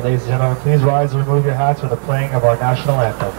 right, ladies and gentlemen, please rise and remove your hats for the playing of our national anthem.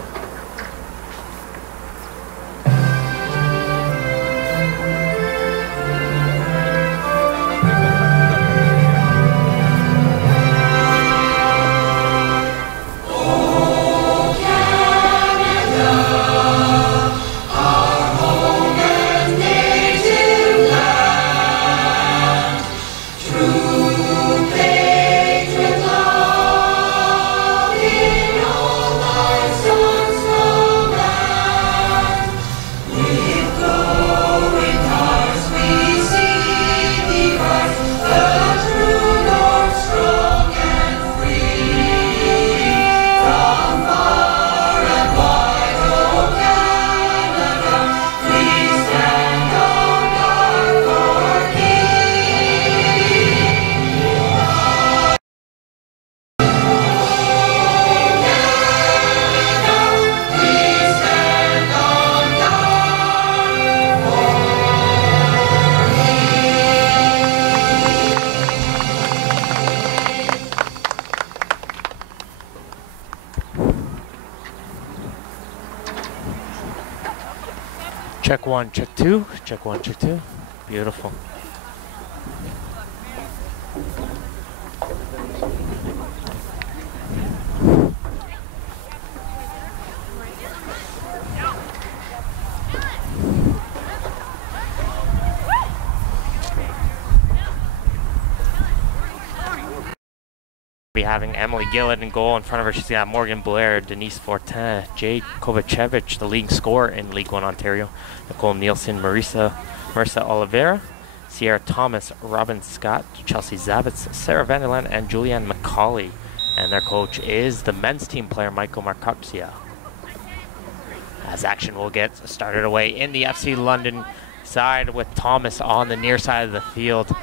Check one, check two, check one, check two. Beautiful. Be having Emily Gillett in goal. In front of her, she's got Morgan Blair, Denise Fortin, Jade Kovacevic, the leading scorer in League One Ontario, Nicole Nielsen, Marissa Oliveira, Sierra Thomas, Robin Scott, Chelsea Zavitz, Sarah Vanderland, and Julianne McCauley. And their coach is the men's team player, Michael Marcopsia. As action will get started away in the FC London side with Thomas on the near side of the field.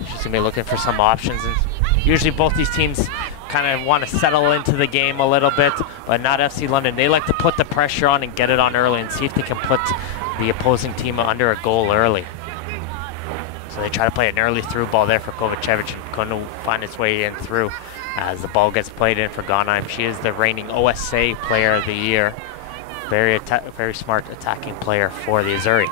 She's going to be looking for some options, and usually both these teams kind of want to settle into the game a little bit, but not FC London. They like to put the pressure on and get it on early and see if they can put the opposing team under a goal early. So they try to play an early through ball there for Kovacevic, and couldn't find its way in through as the ball gets played in for Ghanheim. She is the reigning OSA Player of the Year. Very smart attacking player for the Azzurri.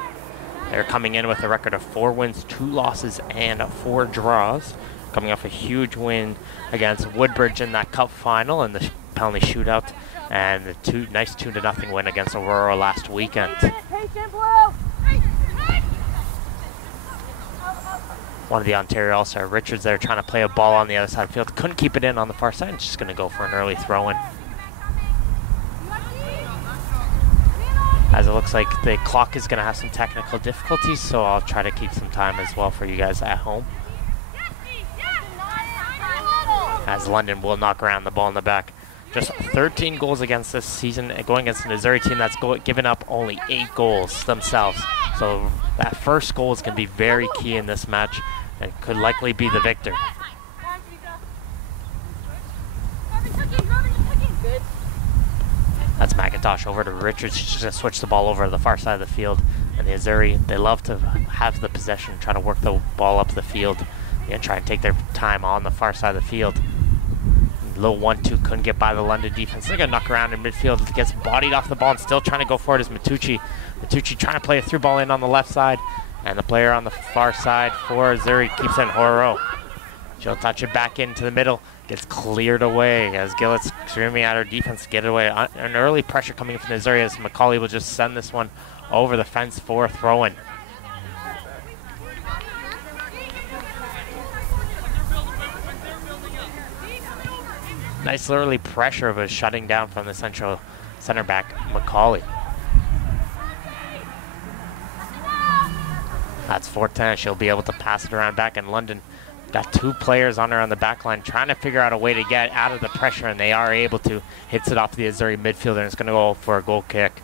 They're coming in with a record of 4 wins, 2 losses, and 4 draws. Coming off a huge win against Woodbridge in that cup final in the penalty shootout, and the nice 2-0 win against Aurora last weekend. One of the Ontario All-Star, Richards, there trying to play a ball on the other side of the field. Couldn't keep it in on the far side, and just going to go for an early throw-in. As it looks like the clock is going to have some technical difficulties, so I'll try to keep some time as well for you guys at home. As London will knock around the ball in the back. Just 13 goals against this season, going against an Azzurri team that's given up only 8 goals themselves. So that first goal is going to be very key in this match and could likely be the victor. That's McIntosh over to Richards. She's just going to switch the ball over to the far side of the field. And the Azzurri, they love to have the possession, try to work the ball up the field. They're try and take their time on the far side of the field. Low 1-2, couldn't get by the London defense. They're going to knock around in midfield. Gets bodied off the ball and still trying to go for it is Matucci. Matucci trying to play a through ball in on the left side. And the player on the far side for Azzurri keeps it in Horo. She'll touch it back into the middle. Gets cleared away as Gillett's screaming at her defense to get it away. An early pressure coming from Azzurri as McCauley will just send this one over the fence for a throw-in. Nice early pressure, but shutting down from the center back, McCauley. That's Fortin. She'll be able to pass it around back in London. Got 2 players on her on the back line trying to figure out a way to get out of the pressure, and they are able to. Hits it off the Azzurri midfielder, and it's going to go for a goal kick.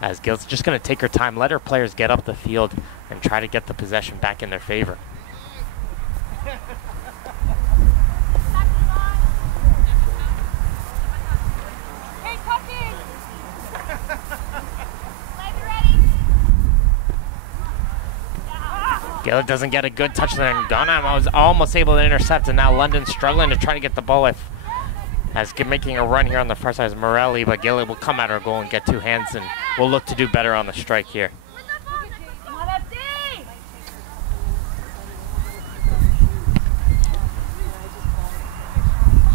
As Gil's just going to take her time, let her players get up the field, and try to get the possession back in their favor. Gillett doesn't get a good touch there, and Ghanheim was almost able to intercept, and now London struggling to try to get the ball with As making a run here on the far side is Morelli, but Gillett will come at her goal and get 2 hands, and will look to do better on the strike here.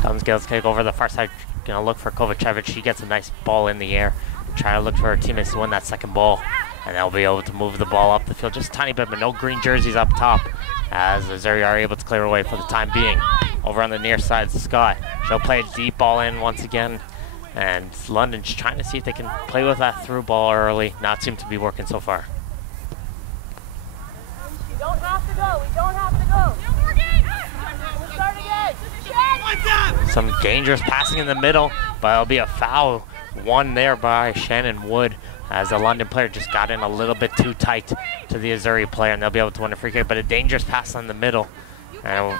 Comes Gillett kick over the far side, gonna look for Kovacevic. She gets a nice ball in the air. Try to look for her teammates to win that second ball, and they'll be able to move the ball up the field just a tiny bit, but no green jerseys up top, as Azzurri are able to clear away for the time being. Over on the near side, Scott. She'll play a deep ball in once again, and London's trying to see if they can play with that through ball early. Not seem to be working so far. We don't have to go. We don't have to go. We'll start again. Some dangerous passing in the middle, but it'll be a foul. One there by Shannon Wood, as the London player just got in a little bit too tight to the Azzurri player, and they'll be able to win a free kick, but a dangerous pass on the middle. And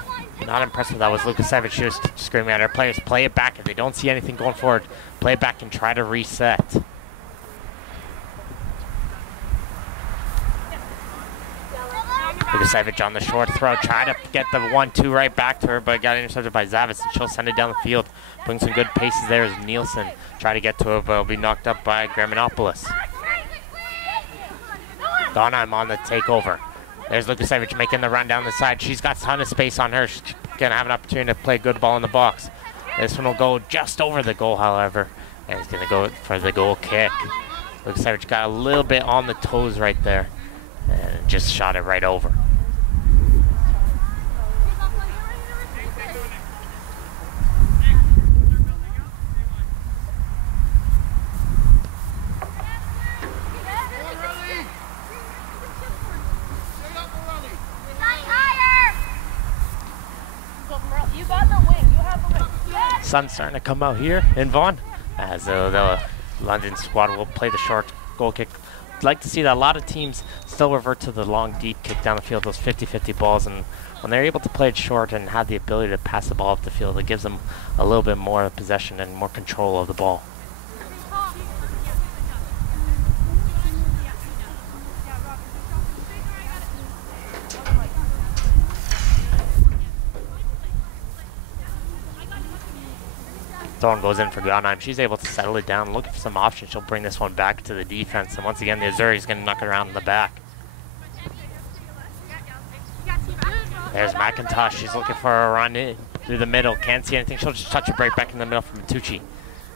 not impressed with that was Lukasevich. She was screaming at her players, play it back. If they don't see anything going forward, play it back and try to reset. Lukasevich on the short throw, try to get the 1-2 right back to her, but got intercepted by Zavitz, and she'll send it down the field. Bring some good paces there as Nielsen try to get to her, but will be knocked up by Graminopoulos. Donheim on the takeover. There's Lukasevich making the run down the side. She's got a ton of space on her. She's going to have an opportunity to play a good ball in the box. This one will go just over the goal, however, and it's going to go for the goal kick. Lukasevich got a little bit on the toes right there, and just shot it right over. Sun's starting to come out here in Vaughan, as the London squad will play the short goal kick. I'd like to see that a lot of teams still revert to the long, deep kick down the field, those 50-50 balls, and when they're able to play it short and have the ability to pass the ball up the field, it gives them a little bit more possession and more control of the ball. Thorne goes in for Gautheim. She's able to settle it down, looking for some options. She'll bring this one back to the defense, and once again, the Azzurri is going to knock it around in the back. There's McIntosh. She's looking for a run in through the middle. Can't see anything. She'll just touch it right back in the middle from Matucci.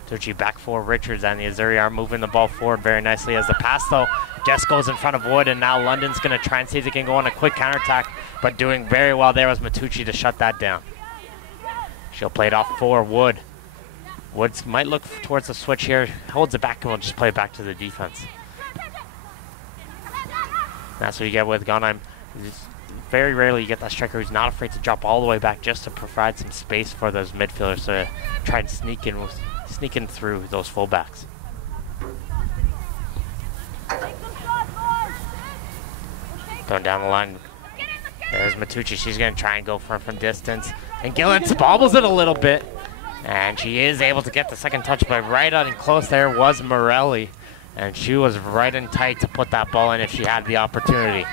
Matucci back for Richards, and the Azzurri are moving the ball forward very nicely. As the pass, though, just goes in front of Wood, and now London's going to try and see if they can go on a quick counterattack, but doing very well there was Matucci to shut that down. She'll play it off for Wood. Woods might look towards the switch here, holds it back, and will just play it back to the defense. That's what you get with Gautheim. Very rarely you get that striker who's not afraid to drop all the way back just to provide some space for those midfielders to try and sneak in through those fullbacks. Going down the line, there's Matucci. She's going to try and go from distance, and Gillett bobbles it a little bit. And she is able to get the second touch, but right on and close there was Morelli. And she was right and tight to put that ball in if she had the opportunity.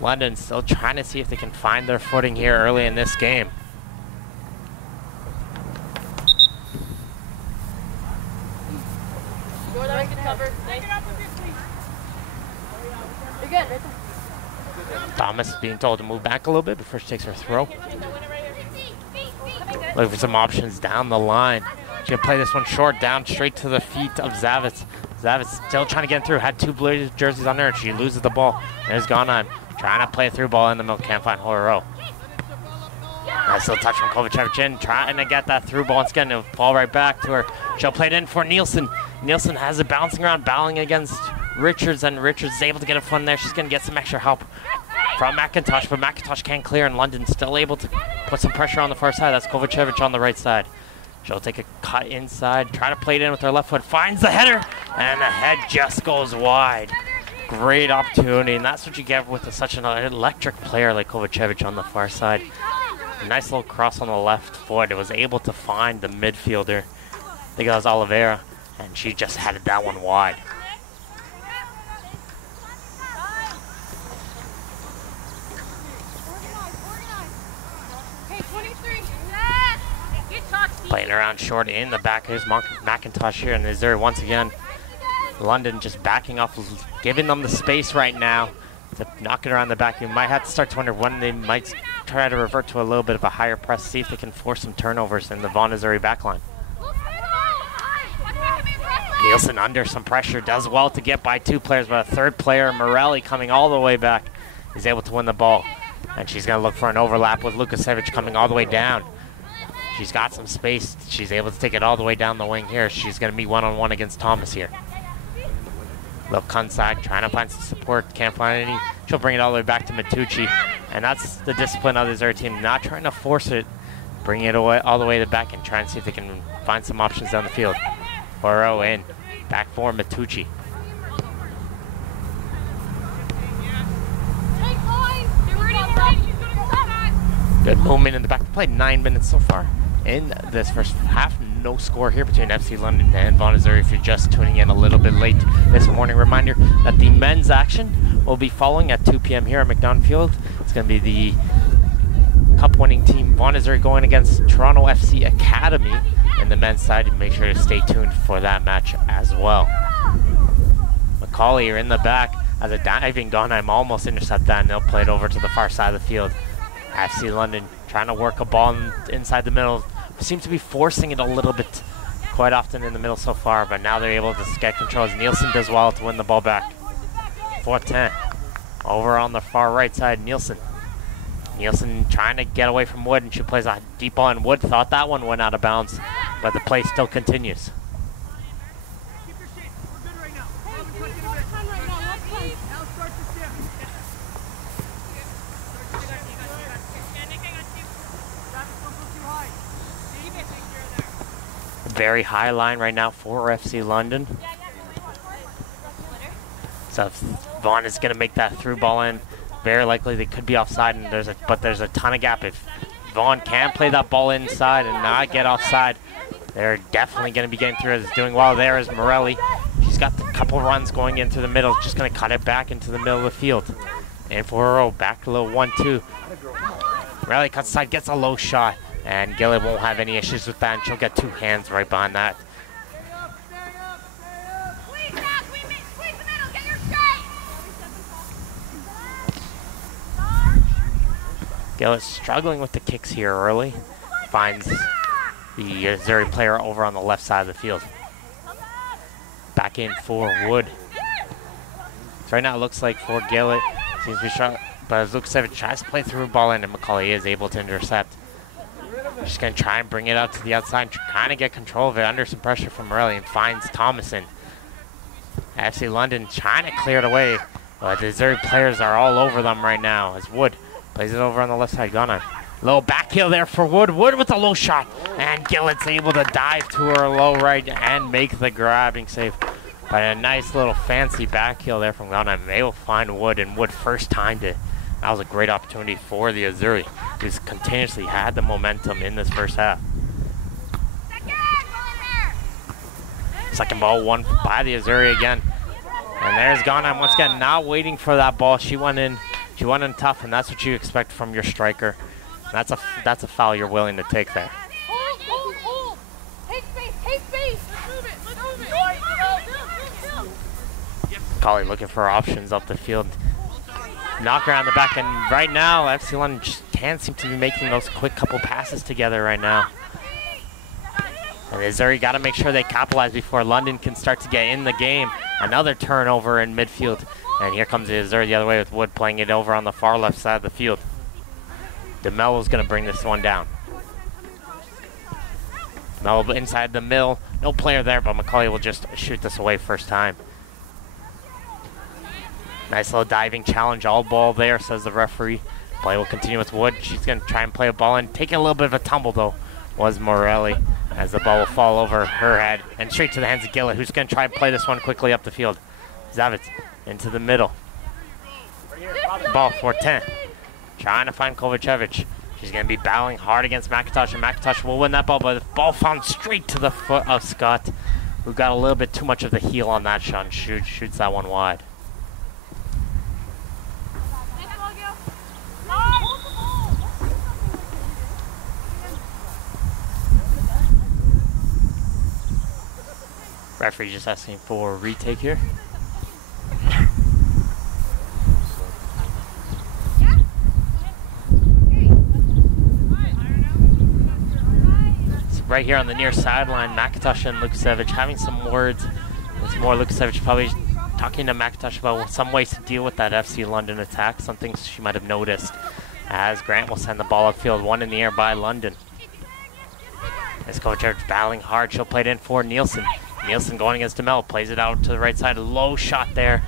London still trying to see if they can find their footing here early in this game. Thomas being told to move back a little bit before she takes her throw. Looking for some options down the line. She's going to play this one short down straight to the feet of Zavitz. Zavitz still trying to get through. Had 2 blue jerseys on her, and she loses the ball. There's Gautheim trying to play a through ball in the middle. Can't find Horro. Nice little touch from Kovacevic in. Trying to get that through ball. It's going to fall right back to her. She'll play it in for Nielsen. Nielsen has it bouncing around, battling against Richards, and Richards is able to get a fun there. She's going to get some extra help from McIntosh, but McIntosh can't clear, and London's still able to put some pressure on the far side. That's Kovacevic on the right side. She'll take a cut inside, try to play it in with her left foot, finds the header, and the head just goes wide. Great opportunity, and that's what you get with such an electric player like Kovacevic on the far side. Nice little cross on the left foot. It was able to find the midfielder. I think that was Oliveira, and she just headed that one wide. Playing around short in the back. Here's McIntosh here, and Azzurri once again. London just backing off, giving them the space right now to knock it around the back. You might have to start to wonder when they might try to revert to a little bit of a higher press, see if they can force some turnovers in the Vaughan Azzurri backline. Nielsen under some pressure, does well to get by 2 players, but a 3rd player, Morelli, coming all the way back, is able to win the ball. And she's going to look for an overlap with Lukasevich coming all the way down. She's got some space. She's able to take it all the way down the wing here. She's going to be one-on-one against Thomas here. Look inside, trying to find some support, can't find any. She'll bring it all the way back to Matucci. And that's the discipline of the Azzurri team, not trying to force it, bring it away, all the way to the back and try and see if they can find some options down the field. Oro in, back for Matucci. Good movement in the back. Played 9 minutes so far in this first half. No score here between FC London and Vaughan Azzurri if you're just tuning in a little bit late this morning. Reminder that the men's action will be following at 2 p.m. here at McNaughton Field. It's going to be the cup-winning team Vaughan Azzurri going against Toronto FC Academy in the men's side. Make sure to stay tuned for that match as well. McCauley are in the back as a diving Donheim almost intercept that, and they'll play it over to the far side of the field. FC London trying to work a ball inside the middle. Seems to be forcing it a little bit quite often in the middle so far, but now they're able to get control as Nielsen does well to win the ball back. 4-10. Over on the far right side, Nielsen. Nielsen trying to get away from Wood, and she plays a deep ball, and Wood thought that one went out of bounds, but the play still continues. Very high line right now for FC London. So if Vaughan is going to make that through ball in, very likely they could be offside, and there's a ton of gap. If Vaughan can play that ball inside and not get offside, they're definitely going to be getting through. It's doing well there is Morelli. She's got a couple runs going into the middle, just going to cut it back into the middle of the field. And for her, back to a little 1-2. Morelli cuts aside, gets a low shot. And Gillett won't have any issues with that, and she'll get 2 hands right behind that. Gillett struggling with the kicks here early. Finds the Azzurri player over on the left side of the field. Back in for Wood. So right now it looks like for Gillett, seems to be struggling, but as Lukasevich tries to play through a ball in, and McCauley is able to intercept. Just going to try and bring it out to the outside, trying to get control of it under some pressure from Morelli, and finds Thomason. FC London trying to clear it away, but the Azzurri players are all over them right now as Wood plays it over on the left side. Ghana. Low back heel there for Wood. Wood with a low shot, and Gillett's able to dive to her low right and make the grabbing save. But a nice little fancy back heel there from Ghana. They will find Wood, and Wood first timed it. That was a great opportunity for the Azzurri, who's continuously had the momentum in this first half. Second ball won by the Azzurri again. And there's Ghana once again, not waiting for that ball. She went in tough, and that's what you expect from your striker. That's a foul you're willing to take there. Hold. Take space. Let's move it. Colley looking for options up the field. Knock around the back, and right now FC London just can't seem to be making those quick couple passes together right now. And Azzurri got to make sure they capitalize before London can start to get in the game. Another turnover in midfield, and here comes the Azzurri the other way with Wood playing it over on the far left side of the field. DeMello's going to bring this one down. DeMello inside the middle, no player there, but McCauley will just shoot this away first time. Nice little diving challenge, all ball there, says the referee. Play will continue with Wood. She's going to try and play a ball in. Taking a little bit of a tumble, though, was Morelli, as the ball will fall over her head and straight to the hands of Gillett, who's going to try and play this one quickly up the field. Zavitz into the middle. Ball for 10. Trying to find Kovacevic. She's going to be battling hard against McIntosh, and McIntosh will win that ball, but the ball found straight to the foot of Scott, who got a little bit too much of the heel on that shot and shoots that one wide. Referee just asking for a retake here. So right here on the near sideline, McIntosh and Lukasevich having some words. It's more Lukasevich probably talking to McIntosh about some ways to deal with that FC London attack, some things she might have noticed, as Grant will send the ball upfield, one in the air by London. This coach are battling hard. She'll play it in for Nielsen. Nielsen going against DeMel, plays it out to the right side. Low shot there,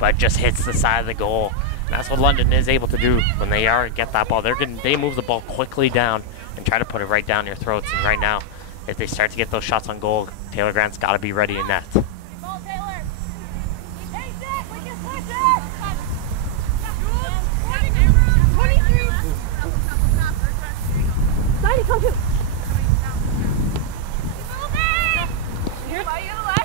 but just hits the side of the goal. And that's what London is able to do when they get that ball. They move the ball quickly down and try to put it right down your throats. And right now, if they start to get those shots on goal, Taylor Grant's got to be ready in net.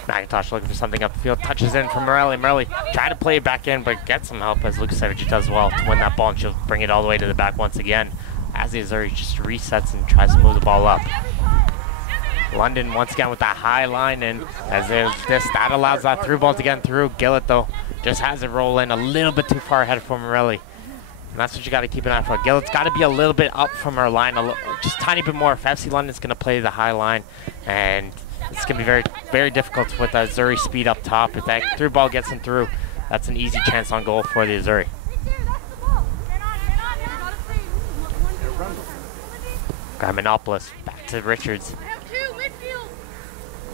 McIntosh looking for something up the field, touches in from Morelli. Morelli trying to play it back in, but gets some help as Lukasevich does well to win that ball, and she'll bring it all the way to the back once again as the Azzurri just resets and tries to move the ball up. London once again with that high line, and that allows that through ball to get through. Gillett though just has it roll in a little bit too far ahead for Morelli. And that's what you got to keep an eye for. Gillett's got to be a little bit up from her line, just a tiny bit more. If FC London's going to play the high line, and it's going to be very, very difficult with the Azzurri speed up top. If that through ball gets them through, that's an easy chance on goal for the Azzurri. Garminopoulos back to Richards.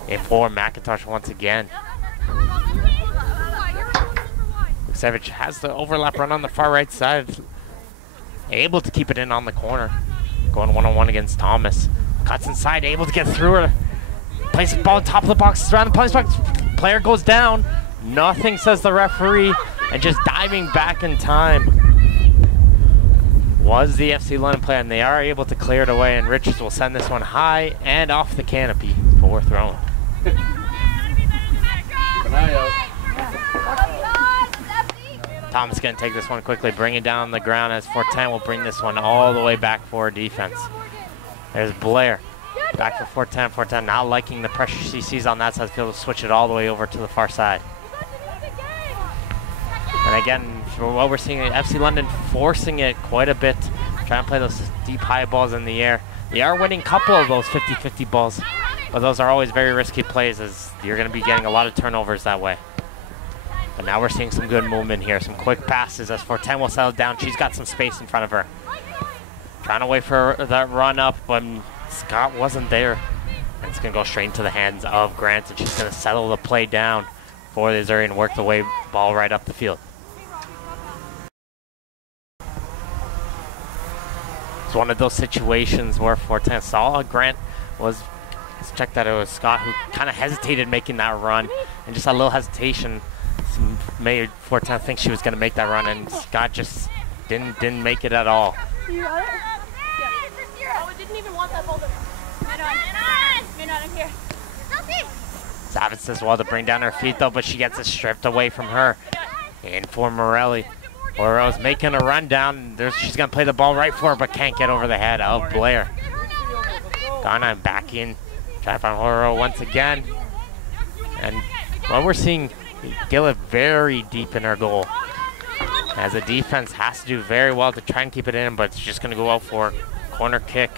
In for McIntosh once again. Lukasevich has the overlap run on the far right side. Able to keep it in on the corner. Going one-on-one against Thomas. Cuts inside, able to get through her. Places the ball on top of the box, around the punch box. Player goes down. Nothing, says the referee. And just diving back in time was the FC London player, and they are able to clear it away, and Richards will send this one high and off the canopy for throwing. Thomas going to take this one quickly, bring it down on the ground as Fortin will bring this one all the way back for defense. There's Blair. Back for Fortin. Fortin not liking the pressure she sees on that side of the field, to switch it all the way over to the far side. And again, for what we're seeing, FC London forcing it quite a bit, trying to play those deep high balls in the air. They are winning a couple of those 50-50 balls, but those are always very risky plays, as you're going to be getting a lot of turnovers that way. But now we're seeing some good movement here, some quick passes as Fortin will settle down. She's got some space in front of her. Trying to wait for that run up, but Scott wasn't there. And it's going to go straight into the hands of Grant, and she's going to settle the play down for the Azzurri and work the way ball right up the field. It's one of those situations where Fortin saw Grant was, let's check that it was Scott who kind of hesitated making that run, and just a little hesitation made Fortin think she was going to make that run, and Scott just didn't make it at all. You got it? Yeah. Oh, it didn't even want that ball to... I'm here. Zavitz does well to bring down her feet though, but she gets it stripped away from her. In for Morelli. Oro's making a run down. She's going to play the ball right for her, but can't get over the head of Blair. Ghana back in. Try to find Oro once again. And what we're seeing, Gillett very deep in her goal. As the defense has to do very well to try and keep it in, but it's just going to go out for a corner kick.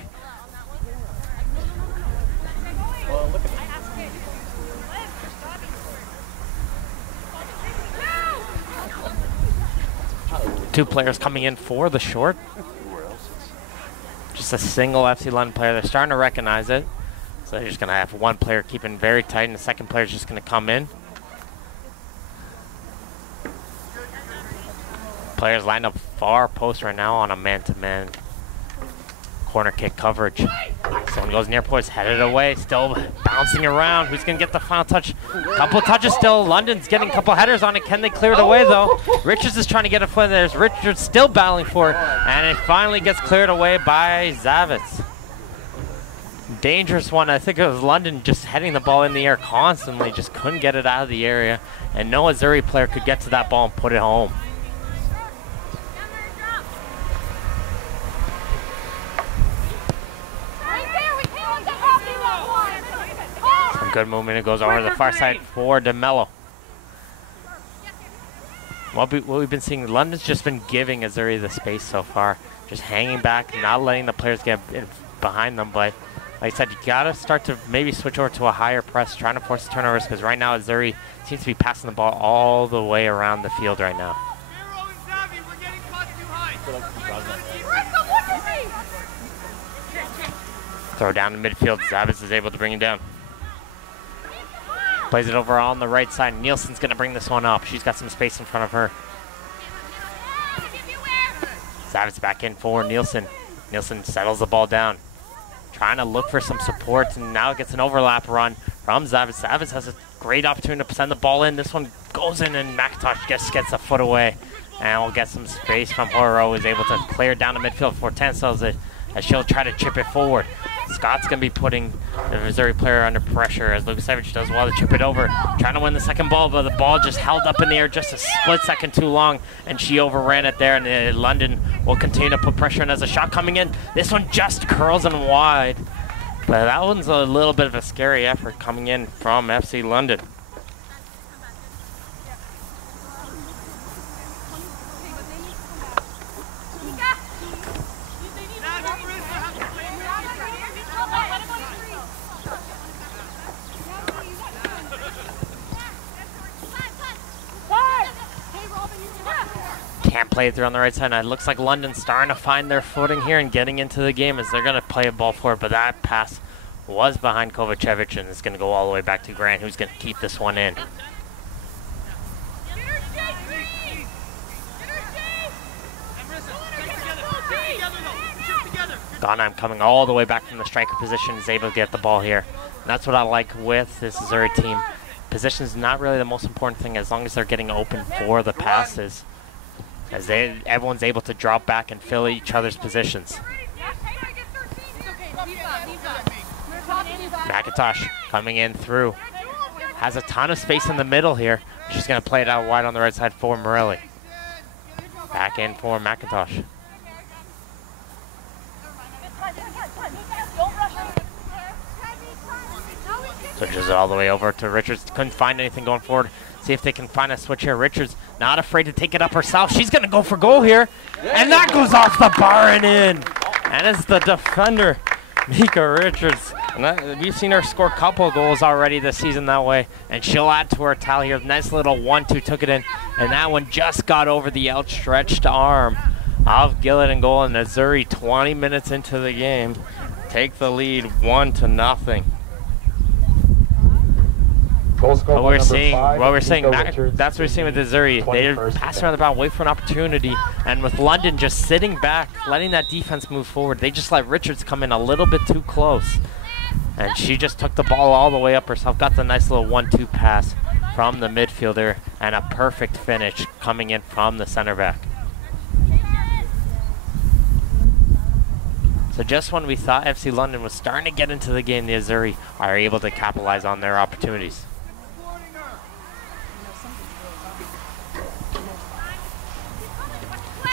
Two players coming in for the short. Just a single FC London player. They're starting to recognize it. So they're just going to have one player keeping very tight, and the second player is just going to come in. Players lined up far post right now on a man-to-man corner kick coverage. Someone goes near post, headed away, still bouncing around. Who's going to get the final touch? Couple touches still. London's getting a couple headers on it. Can they clear it away though? Richards is trying to get a foot. There's Richards still battling for it, and it finally gets cleared away by Zavitz. Dangerous one. I think it was London just heading the ball in the air constantly, just couldn't get it out of the area, and no Azzurri player could get to that ball and put it home. Good movement. It goes over to the far side for DeMello. What we've been seeing, London's just been giving Azzurri the space so far. Just hanging back, not letting the players get behind them. But like I said, you got to start to maybe switch over to a higher press, trying to force the turnovers, because right now Azzurri seems to be passing the ball all the way around the field right now. Throw down to midfield. Zavitz is able to bring him down. Plays it over on the right side. Nielsen's going to bring this one up. She's got some space in front of her. Zavitz back in for Nielsen. Nielsen settles the ball down. Trying to look for some support, and now gets an overlap run from Zavitz. Zavitz has a great opportunity to send the ball in. This one goes in, and McIntosh just gets a foot away. And we'll get some space from Horo, who's able to clear down the midfield for Tensel's as she'll try to chip it forward. Scott's going to be putting the Missouri player under pressure as Lukasevich does well to chip it over. Trying to win the second ball, but the ball just held up in the air just a split second too long, and she overran it there, and London will continue to put pressure in as a shot coming in. This one just curls and wide, but that one's a little bit of a scary effort coming in from FC London. Can't play it through on the right side. Now it looks like London's starting to find their footing here and getting into the game as they're going to play a ball forward, but that pass was behind Kovacevic, and it's going to go all the way back to Grant, who's going to keep this one in. Vaughan coming all the way back from the striker position is able to get the ball here. And that's what I like with this Azzurri team. Position is not really the most important thing as long as they're getting open for the passes, as everyone's able to drop back and fill each other's positions. McIntosh coming in through. Has a ton of space in the middle here. She's going to play it out wide on the right side for Morelli. Back in for McIntosh. Switches it all the way over to Richards. Couldn't find anything going forward. See if they can find a switch here. Richards not afraid to take it up herself. She's going to go for goal here. And that goes off the bar and in. And it's the defender, Mika Richards. And we've seen her score a couple of goals already this season that way. And she'll add to her tally here. Nice little 1-2 took it in. And that one just got over the outstretched arm of Gillett in goal. And Azzurri, 20 minutes into the game, take the lead 1-0. What we're seeing, that's what we're seeing with Azzurri. They're passing around the ball, wait for an opportunity, and with London just sitting back, letting that defense move forward, they just let Richards come in a little bit too close, and she just took the ball all the way up herself, got the nice little 1-2 pass from the midfielder, and a perfect finish coming in from the center back. So just when we thought FC London was starting to get into the game, the Azzurri are able to capitalize on their opportunities.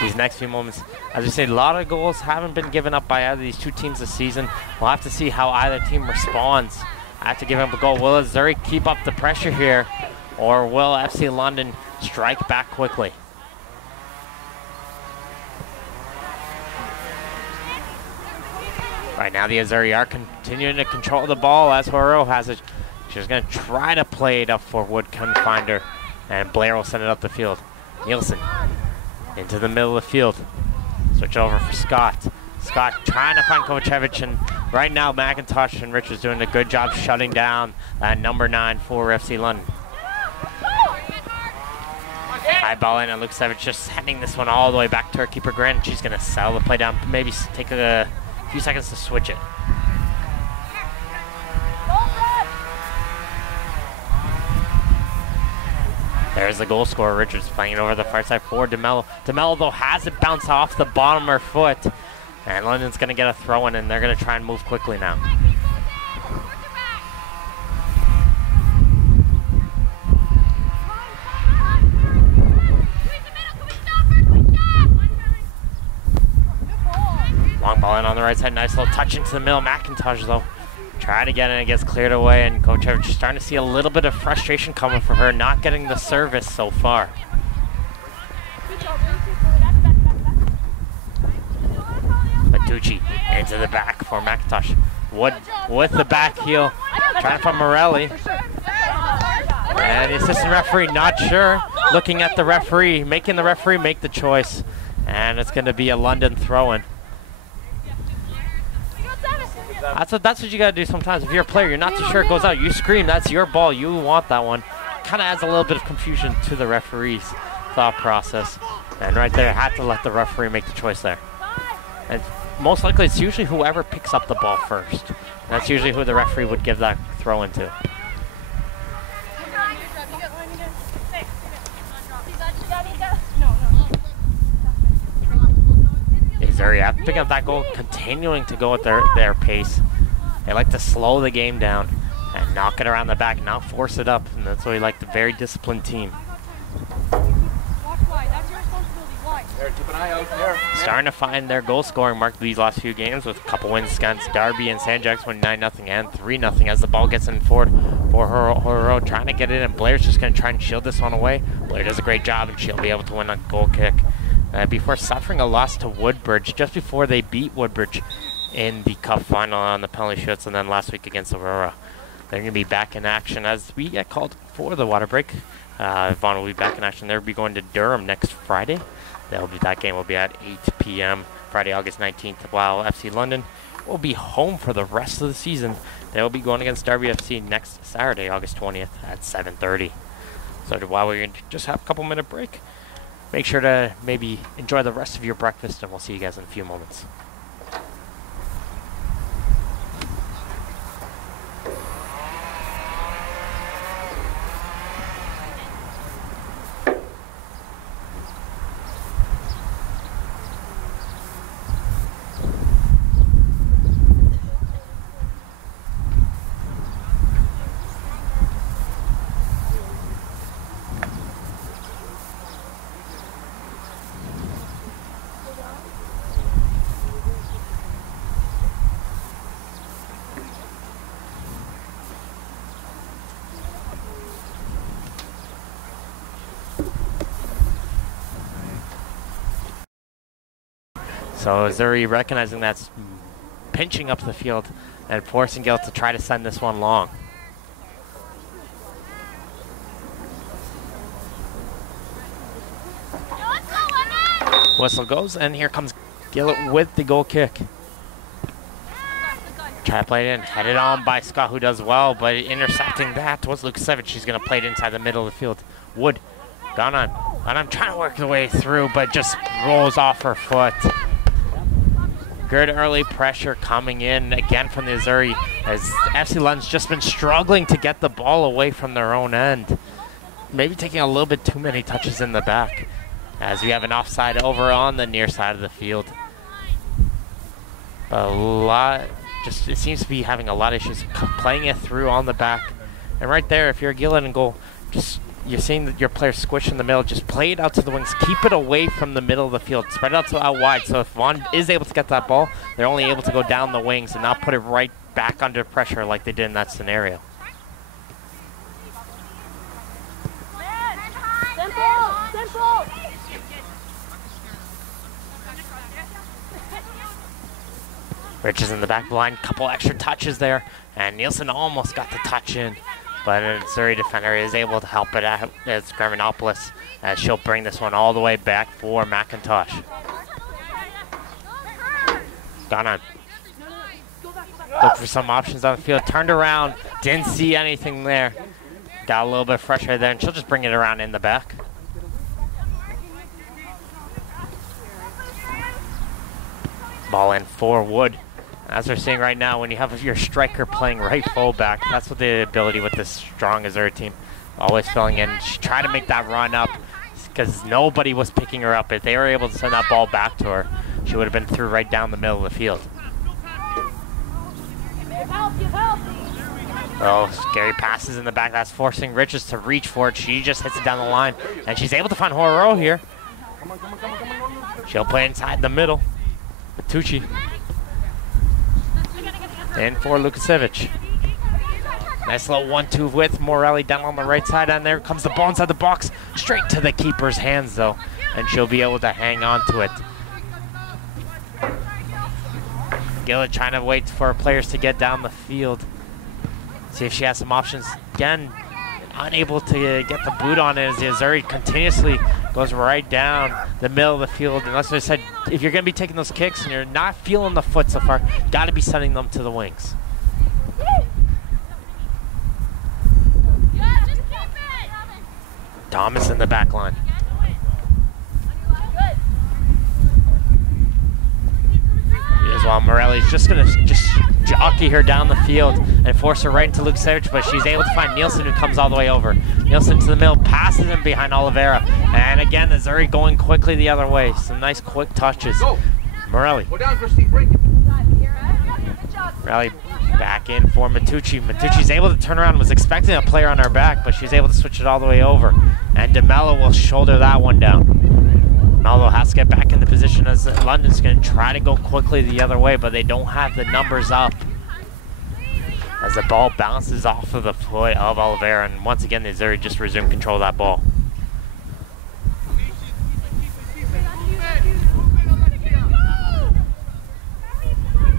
These next few moments, as we say, a lot of goals haven't been given up by either of these two teams this season. We'll have to see how either team responds after giving up a goal. Will Azzurri keep up the pressure here, or will FC London strike back quickly? Right now the Azzurri are continuing to control the ball as Horo has it. She's going to try to play it up for Wood, couldn't find her, and Blair will send it up the field. Nielsen into the middle of the field. Switch over for Scott. Scott trying to find Kovacevic, and right now McIntosh and Richards doing a good job shutting down that number 9 for FC London. High ball in, and Lukasevich just sending this one all the way back to her keeper Grant. She's going to settle the play down, maybe take a few seconds to switch it. There's the goal scorer, Richards playing it over the far side for DeMello. DeMello, though, has it bounce off the bottom of her foot. And London's going to get a throw in, and they're going to try and move quickly now. Long ball in on the right side. Nice little touch into the middle. McIntosh, though, Trying to get in, it gets cleared away, and Coach Everett just starting to see a little bit of frustration coming from her, not getting the service so far. Bertucci into the back for McIntosh. Wood with the back heel, trying to find Morelli. And the assistant referee not sure, looking at the referee, making the referee make the choice. And it's going to be a London throw-in. That's what you got to do sometimes. If you're a player, you're not too sure it goes out. You scream, that's your ball, you want that one. Kind of adds a little bit of confusion to the referee's thought process. And right there, had to let the referee make the choice there. And most likely it's usually whoever picks up the ball first. That's usually who the referee would give that throw into. Azzurri after picking up that goal, continuing to go at their pace. They like to slow the game down and knock it around the back, not force it up. And that's why we like the very disciplined team. Keep an eye out there. Starting to find their goal scoring mark these last few games with a couple wins against Derby and St. Jack's, 9-0 and 3-0 as the ball gets in forward for Horo, trying to get in, and Blair's just going to try and shield this one away. Blair does a great job, and she'll be able to win a goal kick. Before suffering a loss to Woodbridge just before they beat Woodbridge in the cup final on the penalty shoots, and then last week against Aurora. They're going to be back in action as we get called for the water break. Vaughan will be back in action. They'll be going to Durham next Friday. That game will be at 8 p.m. Friday, August 19th, while FC London will be home for the rest of the season. They will be going against Derby FC next Saturday, August 20th at 7:30. So while we're going to just have a couple-minute break, make sure to maybe enjoy the rest of your breakfast, and we'll see you guys in a few moments. So Azzurri recognizing that's pinching up the field and forcing Gil to try to send this one long. Whistle goes, and here comes Gillett with the goal kick. Try to play it in, headed on by Scott, who does well, but intercepting that was Lukasevich. She's going to play it inside the middle of the field. Wood, gone on. And I'm trying to work the way through, but just rolls off her foot. Good early pressure coming in again from the Azzurri, as FC London's just been struggling to get the ball away from their own end. Maybe taking a little bit too many touches in the back, as we have an offside over on the near side of the field. It seems to be having a lot of issues playing it through on the back. And right there, if you're Gillen in goal, you're seeing that your player squish in the middle, just play it out to the wings, keep it away from the middle of the field, spread it out wide, so if Vaughan is able to get that ball, they're only able to go down the wings and not put it right back under pressure like they did in that scenario. Simple. Rich is in the back line, couple extra touches there, and Nielsen almost got the touch in. But an Azzurri defender is able to help it out. It's Gravinopoulos, as she'll bring this one all the way back for McIntosh. Gone on. Look for some options on the field. Turned around. Didn't see anything there. Got a little bit frustrated there, and she'll just bring it around in the back. Ball in for Wood. As we're seeing right now, when you have your striker playing right fullback, that's what the ability with this strong Azzurri team. Always filling in. She tried to make that run up because nobody was picking her up. If they were able to send that ball back to her, she would have been through right down the middle of the field. Oh, scary passes in the back. That's forcing Riches to reach for it. She just hits it down the line, and she's able to find Horo here. She'll play inside the middle. Tucci. In for Lukasevich. Nice little 1-2 with Morelli down on the right side, and there comes the ball inside the box. Straight to the keeper's hands, though, and she'll be able to hang on to it. Gillett trying to wait for players to get down the field. See if she has some options. Again, unable to get the boot on it as Azzurri continuously goes right down the middle of the field. And that's what I said, if you're going to be taking those kicks and you're not feeling the foot so far, got to be sending them to the wings. Thomas in the back line. As well, Morelli's just going to jockey her down the field and force her right into Lukasevich, but she's able to find Nielsen, who comes all the way over. Nielsen to the middle, passes him behind Oliveira. And again, Azzurri going quickly the other way. Some nice quick touches. Morelli. Morelli back in for Matucci. Matucci's able to turn around, was expecting a player on her back, but she's able to switch it all the way over. And DeMello will shoulder that one down. DeMello has to get back into position as London's going to try to go quickly the other way, but they don't have the numbers up. As the ball bounces off of the foot of Oliveira, and once again, the Azzurri just resume control of that ball.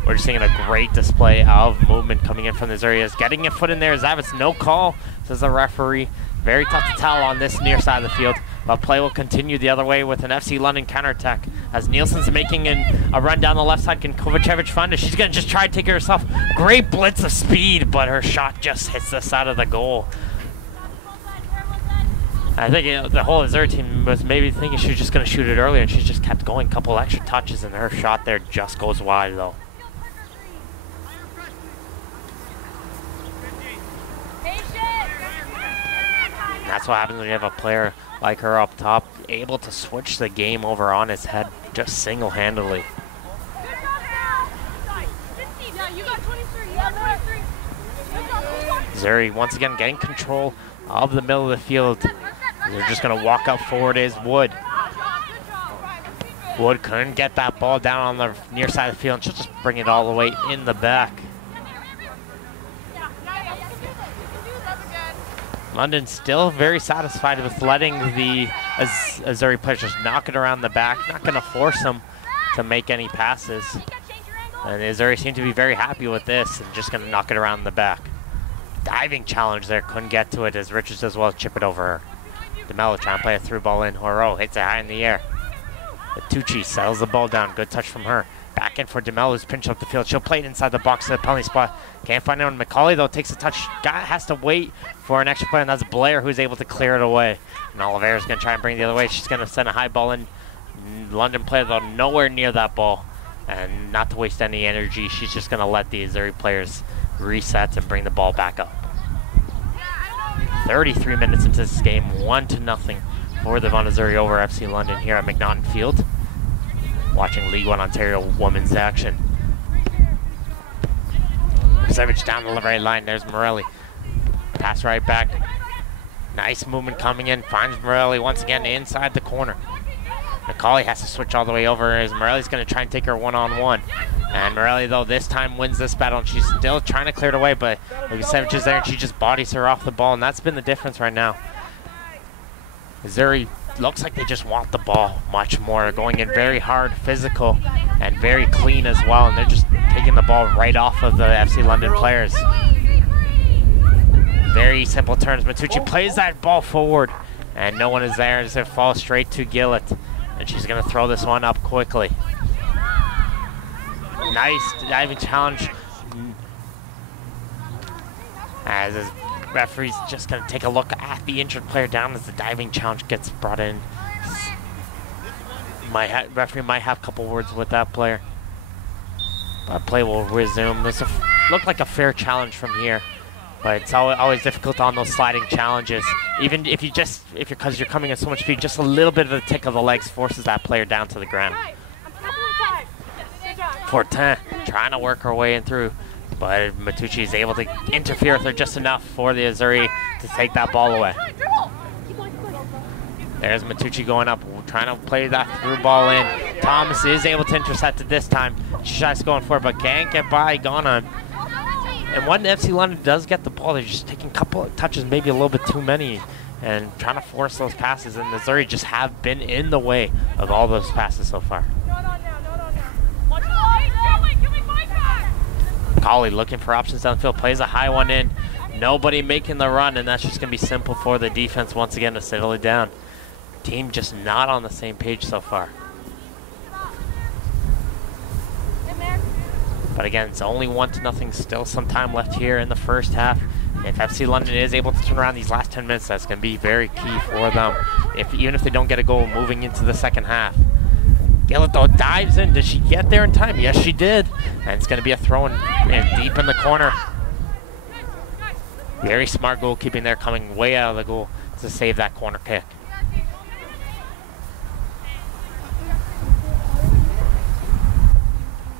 We're just seeing a great display of movement coming in from the Azzurri. Getting a foot in there, Zavitz, no call, says the referee. Very tough to tell on this near side of the field, but play will continue the other way with an FC London counterattack as Nielsen's making a run down the left side. Can Kovacevic find it? She's going to just try to take it herself. Great blitz of speed, but her shot just hits the side of the goal. I think the whole Azzurri team was maybe thinking she was just going to shoot it earlier, and she's just kept going. A couple extra touches, and her shot there just goes wide, though. That's what happens when you have a player like her up top, able to switch the game over on his head just single-handedly. Azzurri once again getting control of the middle of the field. They're just going to walk up forward is Wood. Wood couldn't get that ball down on the near side of the field, and she'll just bring it all the way in the back. London still very satisfied with letting the Azzurri players just knock it around the back. Not going to force them to make any passes. And the Azzurri seem to be very happy with this and just going to knock it around the back. Diving challenge there, couldn't get to it as Richards does well chip it over her. DeMello trying to play a through ball in. Horo hits it high in the air. Tucci settles the ball down. Good touch from her. Back in for DeMello, who's pinched up the field. She'll play it inside the box to the penalty spot. Can't find anyone. McCauley, though, takes a touch. Has to wait for an extra play, and that's Blair who's able to clear it away. And Oliveira's going to try and bring it the other way. She's going to send a high ball in. London player, though, nowhere near that ball. And not to waste any energy, she's just going to let the Azzurri players reset and bring the ball back up. 33 minutes into this game, 1-0 for the Vaughan Azzurri over FC London here at McNaughton Field. Watching League One Ontario women's action. Savage down the right line. There's Morelli. Pass right back. Nice movement coming in. Finds Morelli once again inside the corner. McCauley has to switch all the way over as Morelli's going to try and take her one-on-one. And Morelli, though, this time wins this battle, and she's still trying to clear it away, but Savage is there, and she just bodies her off the ball, and that's been the difference right now. Azzurri looks like they just want the ball much more. They're going in very hard, physical, and very clean as well, and they're just taking the ball right off of the FC London players. Very simple turns. Matucci plays that ball forward, and no one is there as it falls straight to Gillett, and she's going to throw this one up quickly. Nice diving challenge. As his referee's just going to take a look at the injured player down as the diving challenge gets brought in. Referee might have a couple words with that player. But play will resume. This looked like a fair challenge from here, but it's always difficult on those sliding challenges. Even if because you're coming at so much speed, just a little bit of a tick of the legs forces that player down to the ground. Fortin trying to work her way in through, but Matucci is able to interfere with her just enough for the Azzurri to take that ball away. There's Matucci going up, trying to play that through ball in. Thomas is able to intercept it this time. She tries going for it, but can't get by Ghana. And when FC London does get the ball, they're just taking a couple of touches, maybe a little bit too many, and trying to force those passes. And Azzurri just have been in the way of all those passes so far. McCauley looking for options downfield, plays a high one in. Nobody making the run, and that's just going to be simple for the defense once again to settle it down. Team just not on the same page so far. But again, it's only 1-0. Still some time left here in the first half. If FC London is able to turn around these last 10 minutes, that's going to be very key for them. Even if they don't get a goal moving into the second half. Gillett though dives in. Did she get there in time? Yes, she did. And it's going to be a throw in deep in the corner. Very smart goalkeeping there, coming way out of the goal to save that corner kick.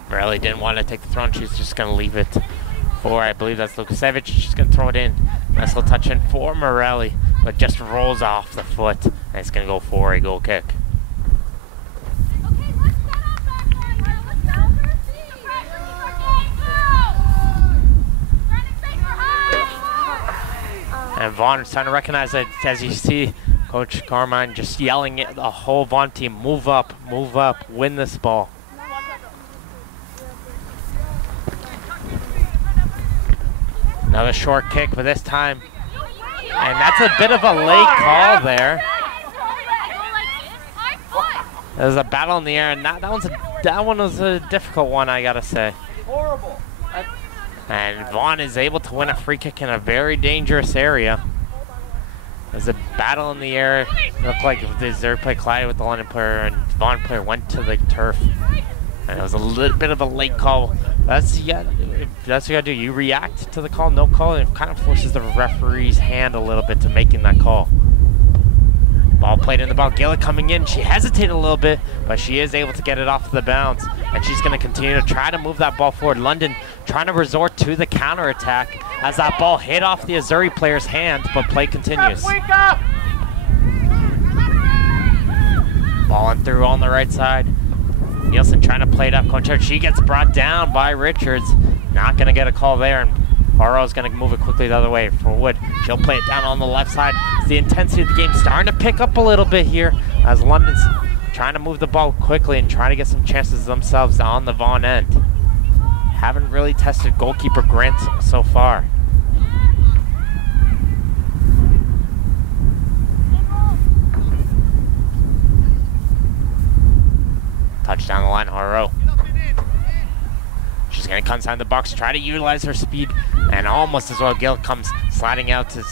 Morelli didn't want to take the throw, and she's just going to leave it for, I believe that's Lukasevich. She's going to throw it in. Nice little touch in for Morelli, but just rolls off the foot, and it's going to go for a goal kick. And Vaughan is trying to recognize that, as you see Coach Carmine just yelling at the whole Vaughan team, move up, win this ball. Another short kick, but this time, and that's a bit of a late call there. There's a battle in the air, and that one was a difficult one, I gotta say. Horrible. And Vaughan is able to win a free kick in a very dangerous area. There's a battle in the air. It looked like the Azzurri player collided with the London player, and Vaughan player went to the turf. And it was a little bit of a late call. That's what you gotta do. You react to the call, no call, and it kind of forces the referee's hand a little bit to making that call. Ball played in the ball. Gillett coming in. She hesitated a little bit, but she is able to get it off the bounce. And she's going to continue to try to move that ball forward. London trying to resort to the counterattack as that ball hit off the Azzurri player's hand, but play continues. Ball in through on the right side. Nielsen trying to play it up. Coach, she gets brought down by Richards. Not going to get a call there. And Horo's going to move it quickly the other way for Wood. She'll play it down on the left side. The intensity of the game starting to pick up a little bit here as London's trying to move the ball quickly and trying to get some chances themselves on the Vaughan end. Haven't really tested goalkeeper Grant so far. Touch down the line, Horo. She's going to come inside the box, try to utilize her speed, and almost as well Gillett comes sliding out. The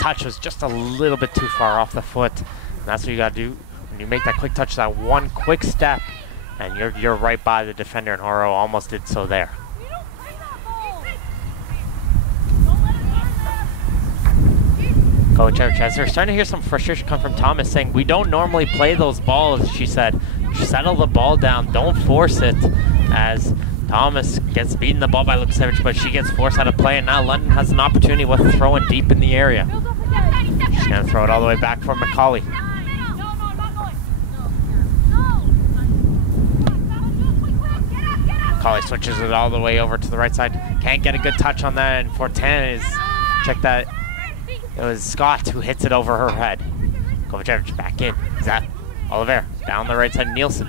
touch was just a little bit too far off the foot. And that's what you got to do when you make that quick touch, that one quick step, and you're right by the defender, and Horo almost did so there. Coach Everett, they're starting to hear some frustration come from Thomas, saying, we don't normally play those balls, she said. Settle the ball down, don't force it, as Thomas gets beaten the ball by Lukasevich, but she gets forced out of play, and now London has an opportunity with a throw in deep in the area. She's going to throw it all the way back for McCauley. McCauley switches it all the way over to the right side. Can't get a good touch on that, and Fortin is, check that, it was Scott who hits it over her head. Kovacevic back in. Zap. Oliver down the right side. Nielsen.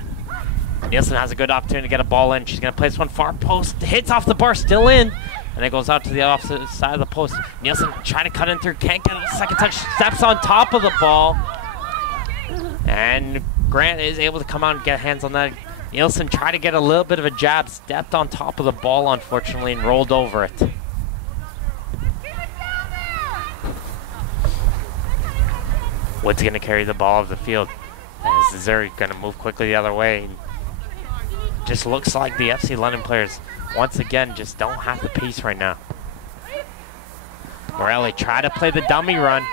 Nielsen has a good opportunity to get a ball in. She's going to play this one far post. Hits off the bar, still in. And it goes out to the opposite side of the post. Nielsen trying to cut in through. Can't get a second touch. Steps on top of the ball. And Grant is able to come out and get hands on that. Nielsen tried to get a little bit of a jab. Stepped on top of the ball, unfortunately, and rolled over it. Wood's going to carry the ball of the field. As Azzurri going to move quickly the other way. Just looks like the FC London players, once again, just don't have the pace right now. Morelli tried to play the dummy run,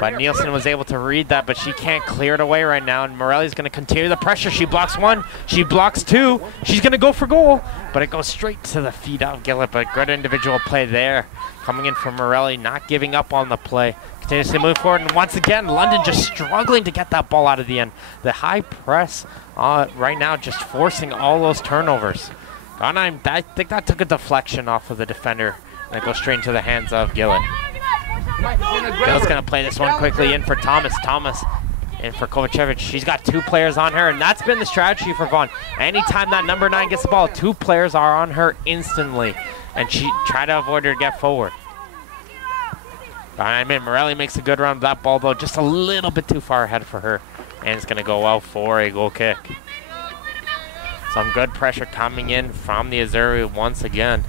but Nielsen was able to read that, but she can't clear it away right now. And Morelli's going to continue the pressure. She blocks one. She blocks two. She's going to go for goal, but it goes straight to the feet of Gillett. But good individual play there. Coming in from Morelli, not giving up on the play. Continues to move forward, and once again, London just struggling to get that ball out of the end. The high press right now just forcing all those turnovers. I think that took a deflection off of the defender. And it goes straight into the hands of Gillett. Gillett's going to play this one quickly in for Thomas. Thomas in for Kovacevic. She's got 2 players on her, and that's been the strategy for Vaughan. Anytime that number 9 gets the ball, 2 players are on her instantly, and she tried to avoid her to get forward. I mean, Morelli makes a good run with that ball, though, just a little bit too far ahead for her, and it's going to go out for a goal kick. Some good pressure coming in from the Azzurri once again.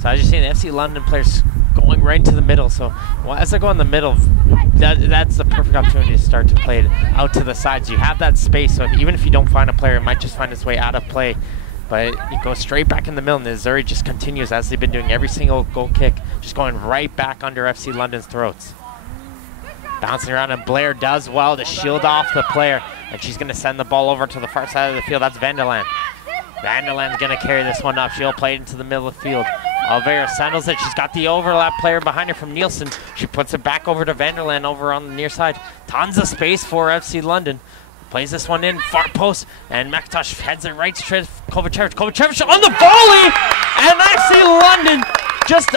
So as you're seeing, the FC London players going right into the middle. So as they go in the middle, that's the perfect opportunity to start to play it out to the sides. You have that space, so even if you don't find a player, it might just find its way out of play. But it goes straight back in the middle, and the Azzurri just continues, as they've been doing every single goal kick, just going right back under FC London's throats. Bouncing around, and Blair does well to shield off the player, and she's going to send the ball over to the far side of the field. That's Vanderland. Vanderland's going to carry this one up. She'll play it into the middle of the field. Oliveira settles it. She's got the overlap player behind her from Nielsen. She puts it back over to Vanderland over on the near side. Tons of space for FC London. Plays this one in, far post, and McNaughton heads it right straight to Kovacevic. Kovacevic on the volley, and FC London just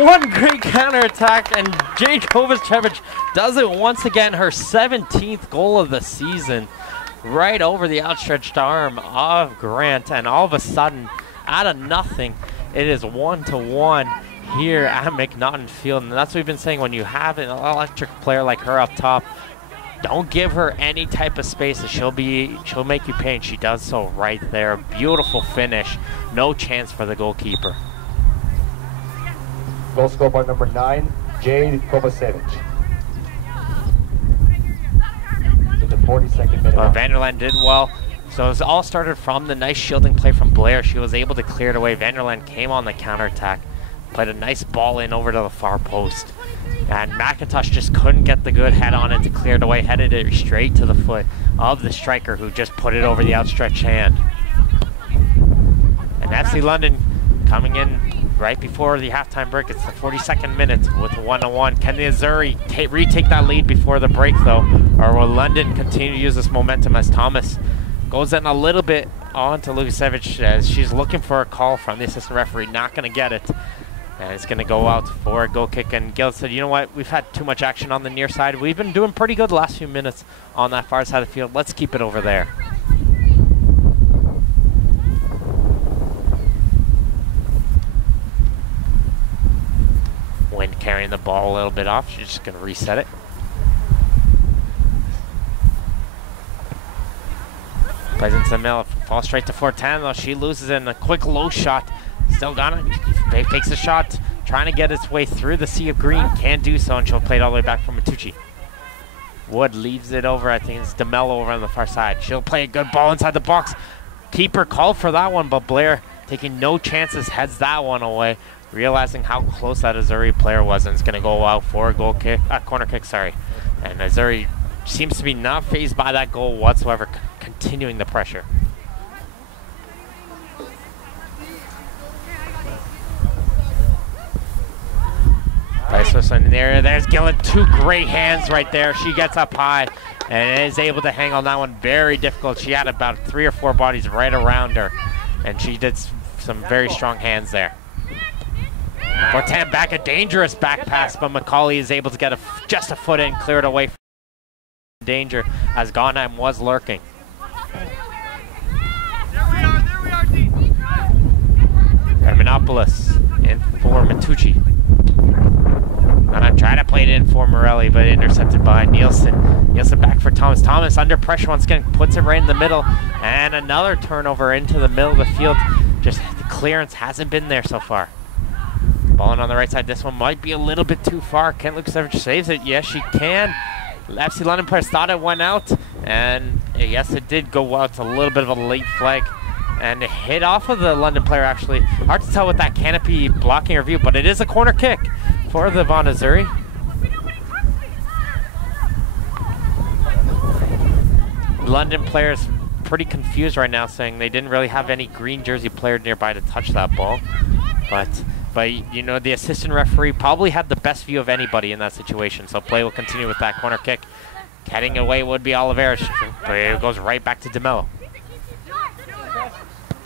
one great counterattack, and Jade Kovacevic does it once again, her 17th goal of the season, right over the outstretched arm of Grant, and all of a sudden, out of nothing, it is 1-1 here at McNaughton Field, and that's what we've been saying. When you have an electric player like her up top, don't give her any type of space, she'll make you pay, and she does so right there. Beautiful finish. No chance for the goalkeeper. Goal scored by number 9, Jade Kovacevic. In the 42nd minute. Vanderland did well. So it all started from the nice shielding play from Blair. She was able to clear it away. Vanderland came on the counterattack, played a nice ball in over to the far post. And McIntosh just couldn't get the good head on it to clear it away, headed it straight to the foot of the striker, who just put it over the outstretched hand. And FC London coming in right before the halftime break. It's the 42nd minute with 1-1. Can the Azzurri retake that lead before the break, though? Or will London continue to use this momentum as Thomas goes in a little bit on to Lukasevic as she's looking for a call from the assistant referee? Not going to get it. And it's going to go out for a goal kick. And Gil said, you know what, we've had too much action on the near side. We've been doing pretty good the last few minutes on that far side of the field. Let's keep it over there. Wind carrying the ball a little bit off. She's just going to reset it. Plays into the middle. Falls straight to Fortan, though. She loses it in a quick low shot. Still got it. Takes a shot, trying to get its way through the sea of green. Can't do so, and she'll play it all the way back from Matucci. Wood leaves it over. I think it's DeMello over on the far side. She'll play a good ball inside the box. Keeper called for that one, but Blair, taking no chances, heads that one away, realizing how close that Azzurri player was, and it's going to go out for a goal kick, corner kick, sorry. And Azzurri seems to be not fazed by that goal whatsoever, continuing the pressure. Place this one in the area. There's Gillett. 2 great hands right there. She gets up high and is able to hang on that one. Very difficult. She had about 3 or 4 bodies right around her, and she did some very strong hands there. Fortan back, a dangerous back pass, but McCauley is able to get just a foot in, clear it away from danger as Gauheim was lurking. Hermanopoulos in for Matucci. And I'm trying to play it in for Morelli, but intercepted by Nielsen. Nielsen back for Thomas. Thomas under pressure once again, puts it right in the middle. And another turnover into the middle of the field. Just the clearance hasn't been there so far. Balling on the right side. This one might be a little bit too far. Can Lukasevic saves it? Yes, she can. FC London players thought it went out. And yes, it did go out. It's a little bit of a late flag. And it hit off of the London player, actually. Hard to tell with that canopy blocking her view, but it is a corner kick for the Vaughan Azzurri. London players pretty confused right now, saying they didn't really have any green jersey player nearby to touch that ball. But But, you know, the assistant referee probably had the best view of anybody in that situation. So play will continue with that corner kick. Heading away would be Oliveira, but it goes right back to DeMello.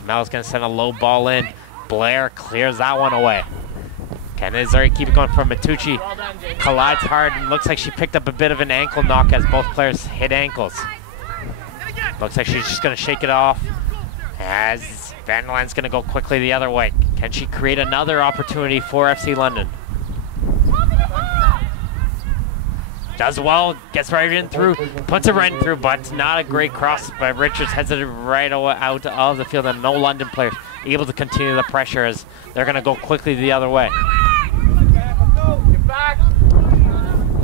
DeMello's going to send a low ball in. Blair clears that one away. Can Azzurri keep it going from Matucci? Collides hard and looks like she picked up a bit of an ankle knock as both players hit ankles. Looks like she's just going to shake it off as Van der Land's going to go quickly the other way. Can she create another opportunity for FC London? Does well, gets right in through, puts it right in through, but not a great cross by Richards. Heads it right out of the field, and no London players able to continue the pressure as they're going to go quickly the other way.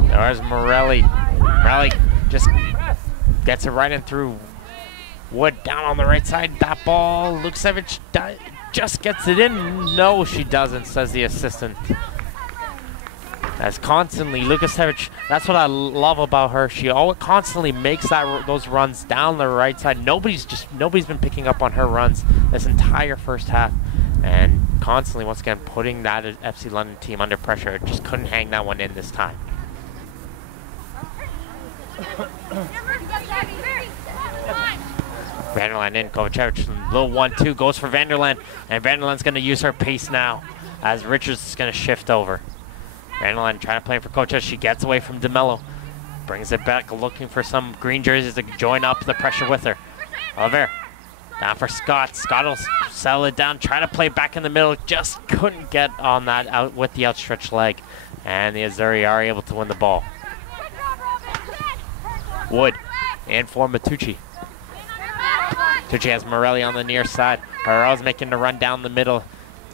There's Morelli. Morelli just gets it right in through. Wood down on the right side. That ball, Luksevich just gets it in. No, she doesn't, says the assistant. As constantly, Luksevich, that's what I love about her. She always constantly makes those runs down the right side. Nobody's been picking up on her runs this entire first half. And constantly, once again, putting that FC London team under pressure. Just couldn't hang that one in this time. Van der Land in, Kovacevic, little 1-2, goes for Van der Land, and Van der Land's going to use her pace now as Richards is going to shift over. Van der Land trying to play for Kovacevic, she gets away from DeMello, brings it back, looking for some green jerseys to join up the pressure with her. Oliver, down for Scott, Scott will settle it down, try to play back in the middle, just couldn't get on that out with the outstretched leg, and the Azzurri are able to win the ball. Wood, in for Matucci. Tucci has Morelli on the near side. Barrell's making the run down the middle.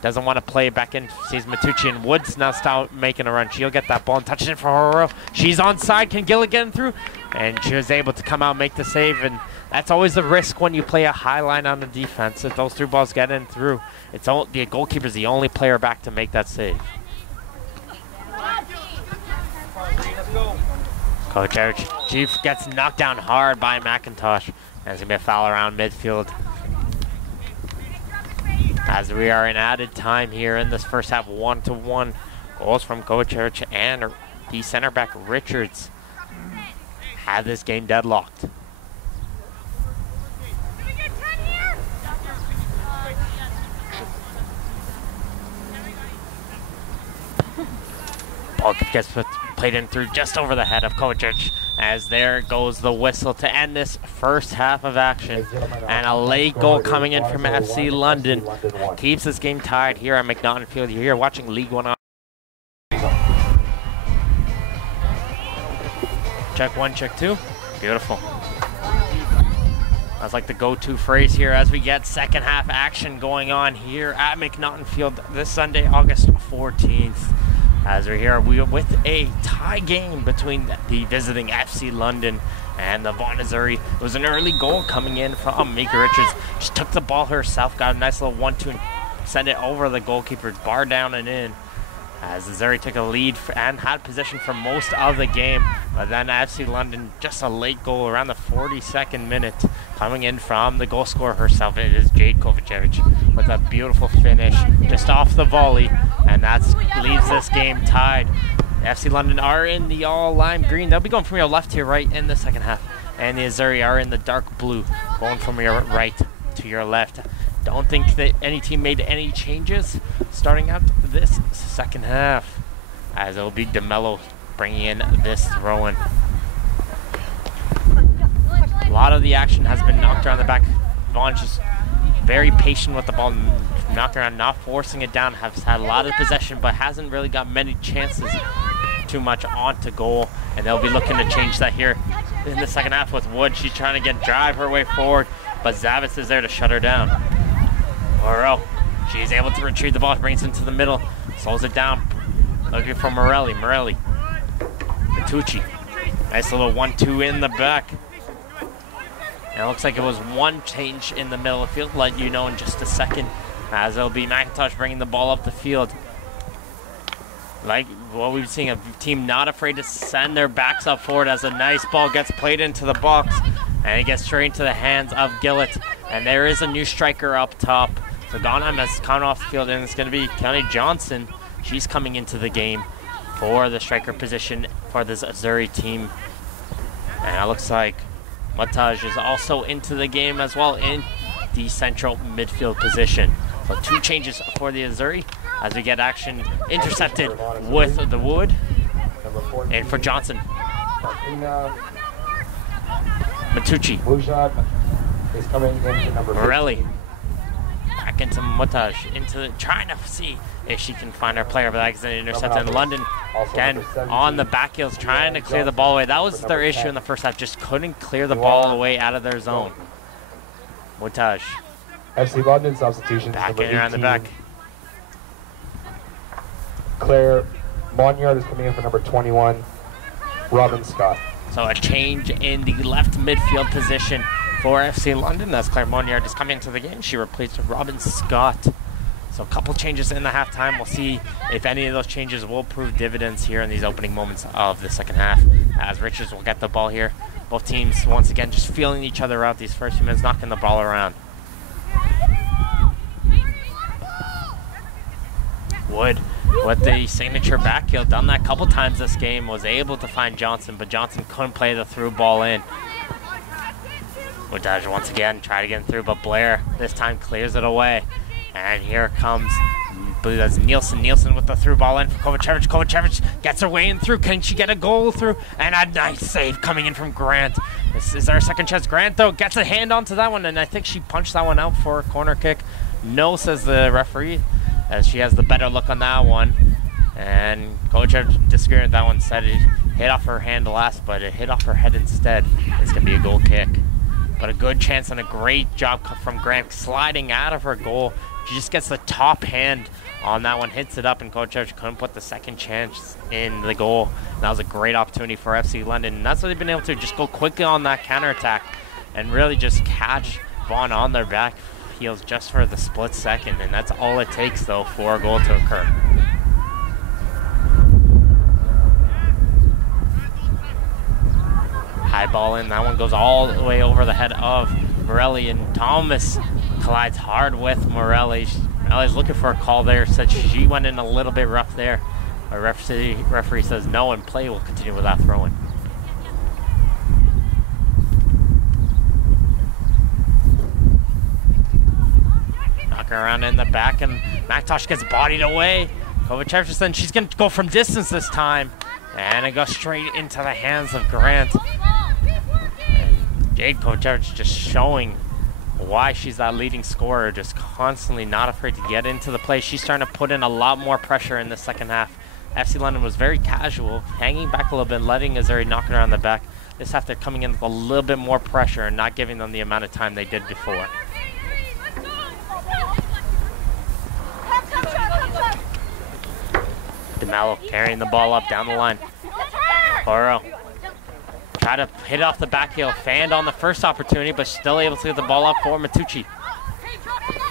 Doesn't want to play back in. Sees Matucci and Woods now start making a run. She'll get that ball and touches it for Horo. She's onside. Can Gillett get in through? And she was able to come out and make the save. And that's always the risk when you play a high line on the defense. If those through balls get in through, the goalkeeper's the only player back to make that save. Coach Eric Chief gets knocked down hard by McIntosh. There's going to be a foul around midfield. As we are in added time here in this first half, 1-1. Goals from Kovacevic and the center back Richards have this game deadlocked. Ball gets played in through just over the head of Kovacic, as there goes the whistle to end this first half of action. And a late goal coming in from FC London keeps this game tied here at McNaughton Field. You're here watching League One. Check one, check two. Beautiful. That's like the go-to phrase here as we get second half action going on here at McNaughton Field this Sunday, August 14th. As we're here with a tie game between the visiting FC London and the Vaughan Azzurri. It was an early goal coming in from Mika Richards. She took the ball herself, got a nice little 1-2 and sent it over the goalkeeper, bar down and in. As Azzurri took a lead and had possession for most of the game. But then FC London, just a late goal around the 42nd minute, coming in from the goal scorer herself. It is Jade Kovacevic with a beautiful finish just off the volley. And that leaves this game tied. FC London are in the all lime green. They'll be going from your left to your right in the second half. And the Azzurri are in the dark blue, going from your right to your left. Don't think that any team made any changes starting out this second half, as it will be DeMello bringing in this throw-in. A lot of the action has been knocked around the back. Vaughan's just very patient with the ball, knocked around, not forcing it down, has had a lot of possession, but hasn't really got many chances too much onto goal, and they'll be looking to change that here in the second half with Wood. She's trying to drive her way forward, but Zavitz is there to shut her down. Oro, she's able to retrieve the ball, brings it into the middle, slows it down, looking for Morelli. Matucci, nice little 1-2 in the back. And it looks like it was one change in the middle of the field, let you know in just a second, as it'll be McIntosh bringing the ball up the field. Like what we've seen, a team not afraid to send their backs up forward as a nice ball gets played into the box, and it gets straight into the hands of Gillett. And there is a new striker up top So Ghana has come off the field, and it's going to be Kelly Johnson. She's coming into the game for the striker position for this Azzurri team. And it looks like Montage is also into the game as well in the central midfield position. So 2 changes for the Azzurri as we get action intercepted with the Wood. And for Johnson, Matucci, is coming into number Morelli, back into Montage, trying to see if she can find her player, but that's an intercepted in London. Again, on the back heels, trying to clear the ball away. That was their issue in the first half, just couldn't clear the ball away out of their zone. Montage. FC London substitutions. Back in around the back. Claire Monyard is coming in for number 21, Robin Scott. So a change in the left midfield position for FC London. That's Claire Monyard is coming into the game. She replaced Robin Scott. So a couple changes in the halftime. We'll see if any of those changes will prove dividends here in these opening moments of the second half, as Richards will get the ball here. Both teams, once again, just feeling each other out these first few minutes, knocking the ball around. Wood with the signature back heel, done that a couple times this game, was able to find Johnson, but Johnson couldn't play the through ball in. Montage once again, try to get through, but Blair this time clears it away. And here comes, I believe that's Nielsen. Nielsen with the through ball in for Kovacevic. Kovacevic gets her way in through. Can she get a goal through? And a nice save coming in from Grant. This is our second chance. Grant, though, gets a hand onto that one, and I think she punched that one out for a corner kick. No, says the referee, as she has the better look on that one. And Kovacevic disagreed with that one, said it hit off her hand last, but it hit off her head instead. It's going to be a goal kick. But a good chance and a great job from Grant sliding out of her goal. She just gets the top hand on that one, hits it up, and Kovacevic couldn't put the second chance in the goal. And that was a great opportunity for FC London. And that's what they've been able to do, just go quickly on that counterattack and really just catch Vaughan on their back heels just for the split second. And that's all it takes, though, for a goal to occur. High ball in, that one goes all the way over the head of Morelli, and Thomas collides hard with Morelli. Morelli's looking for a call there, said she went in a little bit rough there. Our referee says no, and play will continue without throwing. Knocking around in the back, and McNaughton gets bodied away. Kovacevic, then she's going to go from distance this time, and it goes straight into the hands of Grant. Jade Kovacevic just showing why she's that leading scorer, just constantly not afraid to get into the play. She's starting to put in a lot more pressure in the second half. FC London was very casual, hanging back a little bit, letting Azzurri knock it around the back. This half they're coming in with a little bit more pressure and not giving them the amount of time they did before. DeMello carrying the ball up down the line. Burrow. Try to hit off the back heel, fanned on the first opportunity, but still able to get the ball up for Matucci.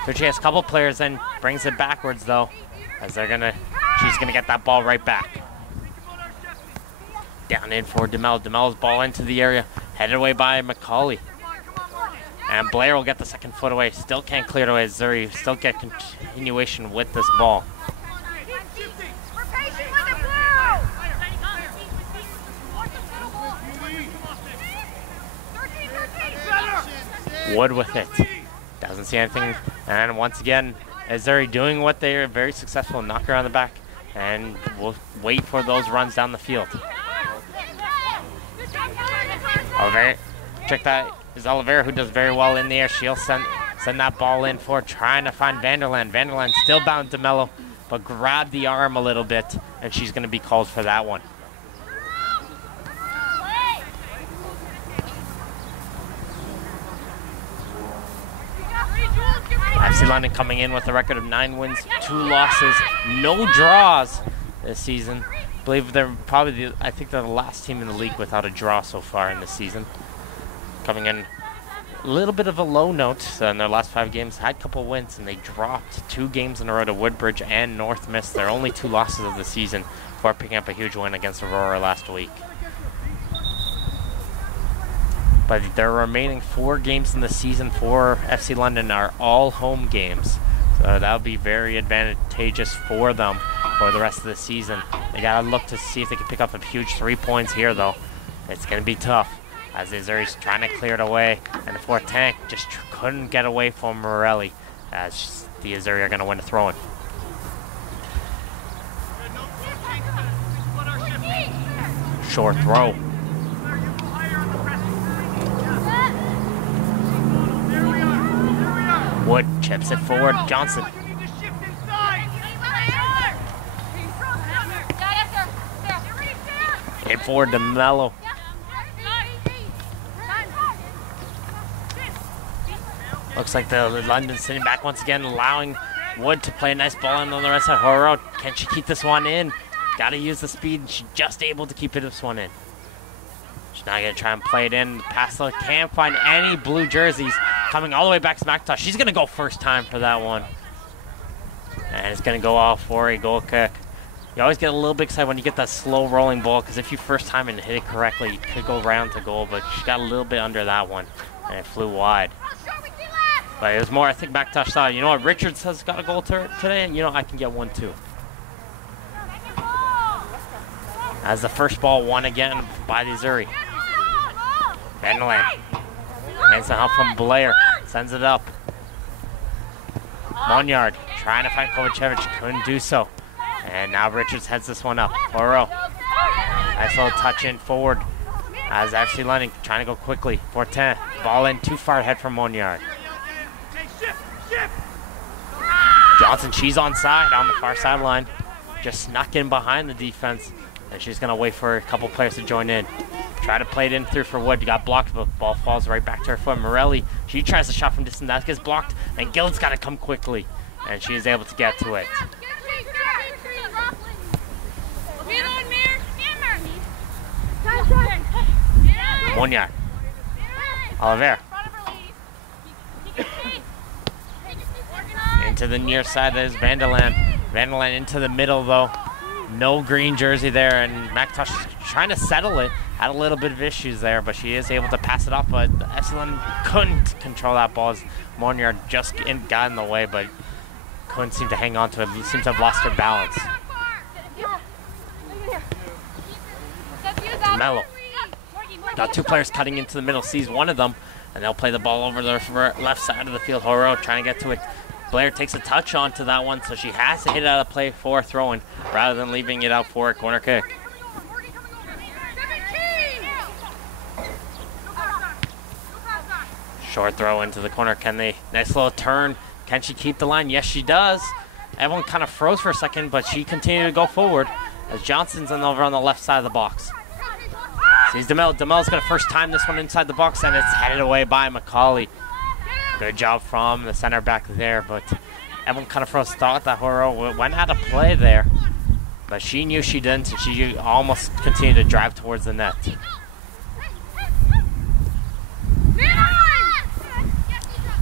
Matucci has a couple players, then brings it backwards though, as she's gonna get that ball right back. Down in for DeMello. DeMello's ball into the area, headed away by McCauley. And Blair will get the second foot away, still can't clear it away. Azzurri still get continuation with this ball. Wood with it. Doesn't see anything. And once again, Azzurri doing what they are very successful, knock her on the back. And we'll wait for those runs down the field. Oliveira, check that. Is Oliveira, who does very well in the air. She'll send that ball in for trying to find Vanderland. Vanderland still bound to Mello, but grabbed the arm a little bit, and she's going to be called for that one. FC London coming in with a record of 9 wins, 2 losses, no draws this season. I believe they're probably, I think they're the last team in the league without a draw so far in this season. Coming in a little bit of a low note in their last 5 games, had a couple wins, and they dropped 2 games in a row to Woodbridge and North Miss. Their only 2 losses of the season before picking up a huge win against Aurora last week. But their remaining 4 games in the season for FC London are all home games. So that'll be very advantageous for them for the rest of the season. They gotta look to see if they can pick up a huge 3 points here, though. It's gonna be tough as Azzurri's trying to clear it away, and the fourth tank just couldn't get away from Morelli as the Azzurri are gonna win the throw-in. Short throw. Wood chips it forward. Johnson. Hit forward to Mello. Looks like the London sitting back once again, allowing Wood to play a nice ball on the right side. Horo, can she keep this one in? Got to use the speed. She's just able to keep this one in. She's not going to try and play it in. Pass can't find any blue jerseys. Coming all the way back to McNaughton. She's going to go first time for that one. And it's going to go off for a goal kick. You always get a little bit excited when you get that slow rolling ball, because if you first time and hit it correctly, you could go round to goal, but she got a little bit under that one, and it flew wide. But it was more, I think, McNaughton thought, you know what, Richards has got a goal today, and you know, I can get one too. As the first ball won again by the Azzurri. Vanderland. And some help from Blair. Sends it up. Monyard trying to find Kovacevic. Couldn't do so. And now Richards heads this one up. Horo. Nice little touch in forward. As FC London trying to go quickly. 4-10. Ball in too far ahead from Monyard. Johnson, she's onside on the far sideline. Just snuck in behind the defense. And she's going to wait for a couple players to join in. Try to play it in through for Wood. Got blocked, but ball falls right back to her foot. Morelli, she tries to shot from distance. That gets blocked, and Gillet's got to come quickly. And she is able to get to it. Monyard. Oliver. Into the near side, there's Vanderland. Vanderland into the middle, though. No green jersey there, and McNaughton trying to settle it. Had a little bit of issues there, but she is able to pass it off, but Epsilon couldn't control that ball as Monyard just got in the way, but couldn't seem to hang on to it. Seems to have lost her balance. Mello. Got two players cutting into the middle, sees one of them, and they'll play the ball over the left side of the field. Horo trying to get to it. Blair takes a touch onto that one, so she has to hit it out of play for a throw-in rather than leaving it out for a corner kick. Short throw into the corner. Can they? Nice little turn. Can she keep the line? Yes, she does. Everyone kind of froze for a second, but she continued to go forward as Johnson's over on the left side of the box. Sees DeMello. DeMello's going to first time this one inside the box, and it's headed away by McCauley. Good job from the center back there, but everyone kind of first thought that Horo went out of play there. But she knew she didn't, and she almost continued to drive towards the net.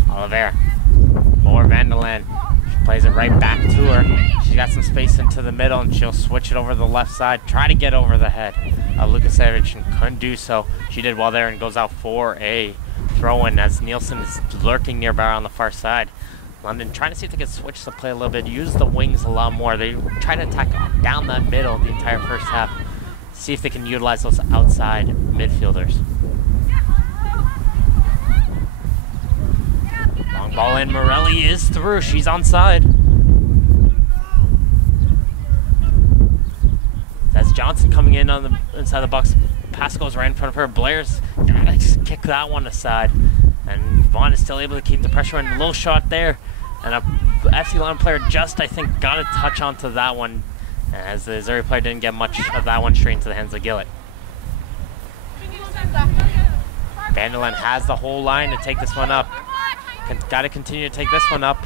Oliver. More Vanderland. She plays it right back to her. She's got some space into the middle, and she'll switch it over to the left side. Try to get over the head of Lukasevich, and couldn't do so. She did well there and goes out for a throw-in as Nielsen is lurking nearby on the far side. London trying to see if they can switch the play a little bit, use the wings a lot more. They try to attack down that middle the entire first half. See if they can utilize those outside midfielders. Long ball in. Morelli is through. She's onside. That's Johnson coming in on the inside the box. Pass goes right in front of her. Blair's gotta kick that one aside. And Vaughan is still able to keep the pressure on. A little shot there. And a FC London player just, I think, got a touch onto that one. As the Azzurri player didn't get much of that one straight into the hands of Gillett. Vanderland has the whole line to take this one up. Got to continue to take this one up.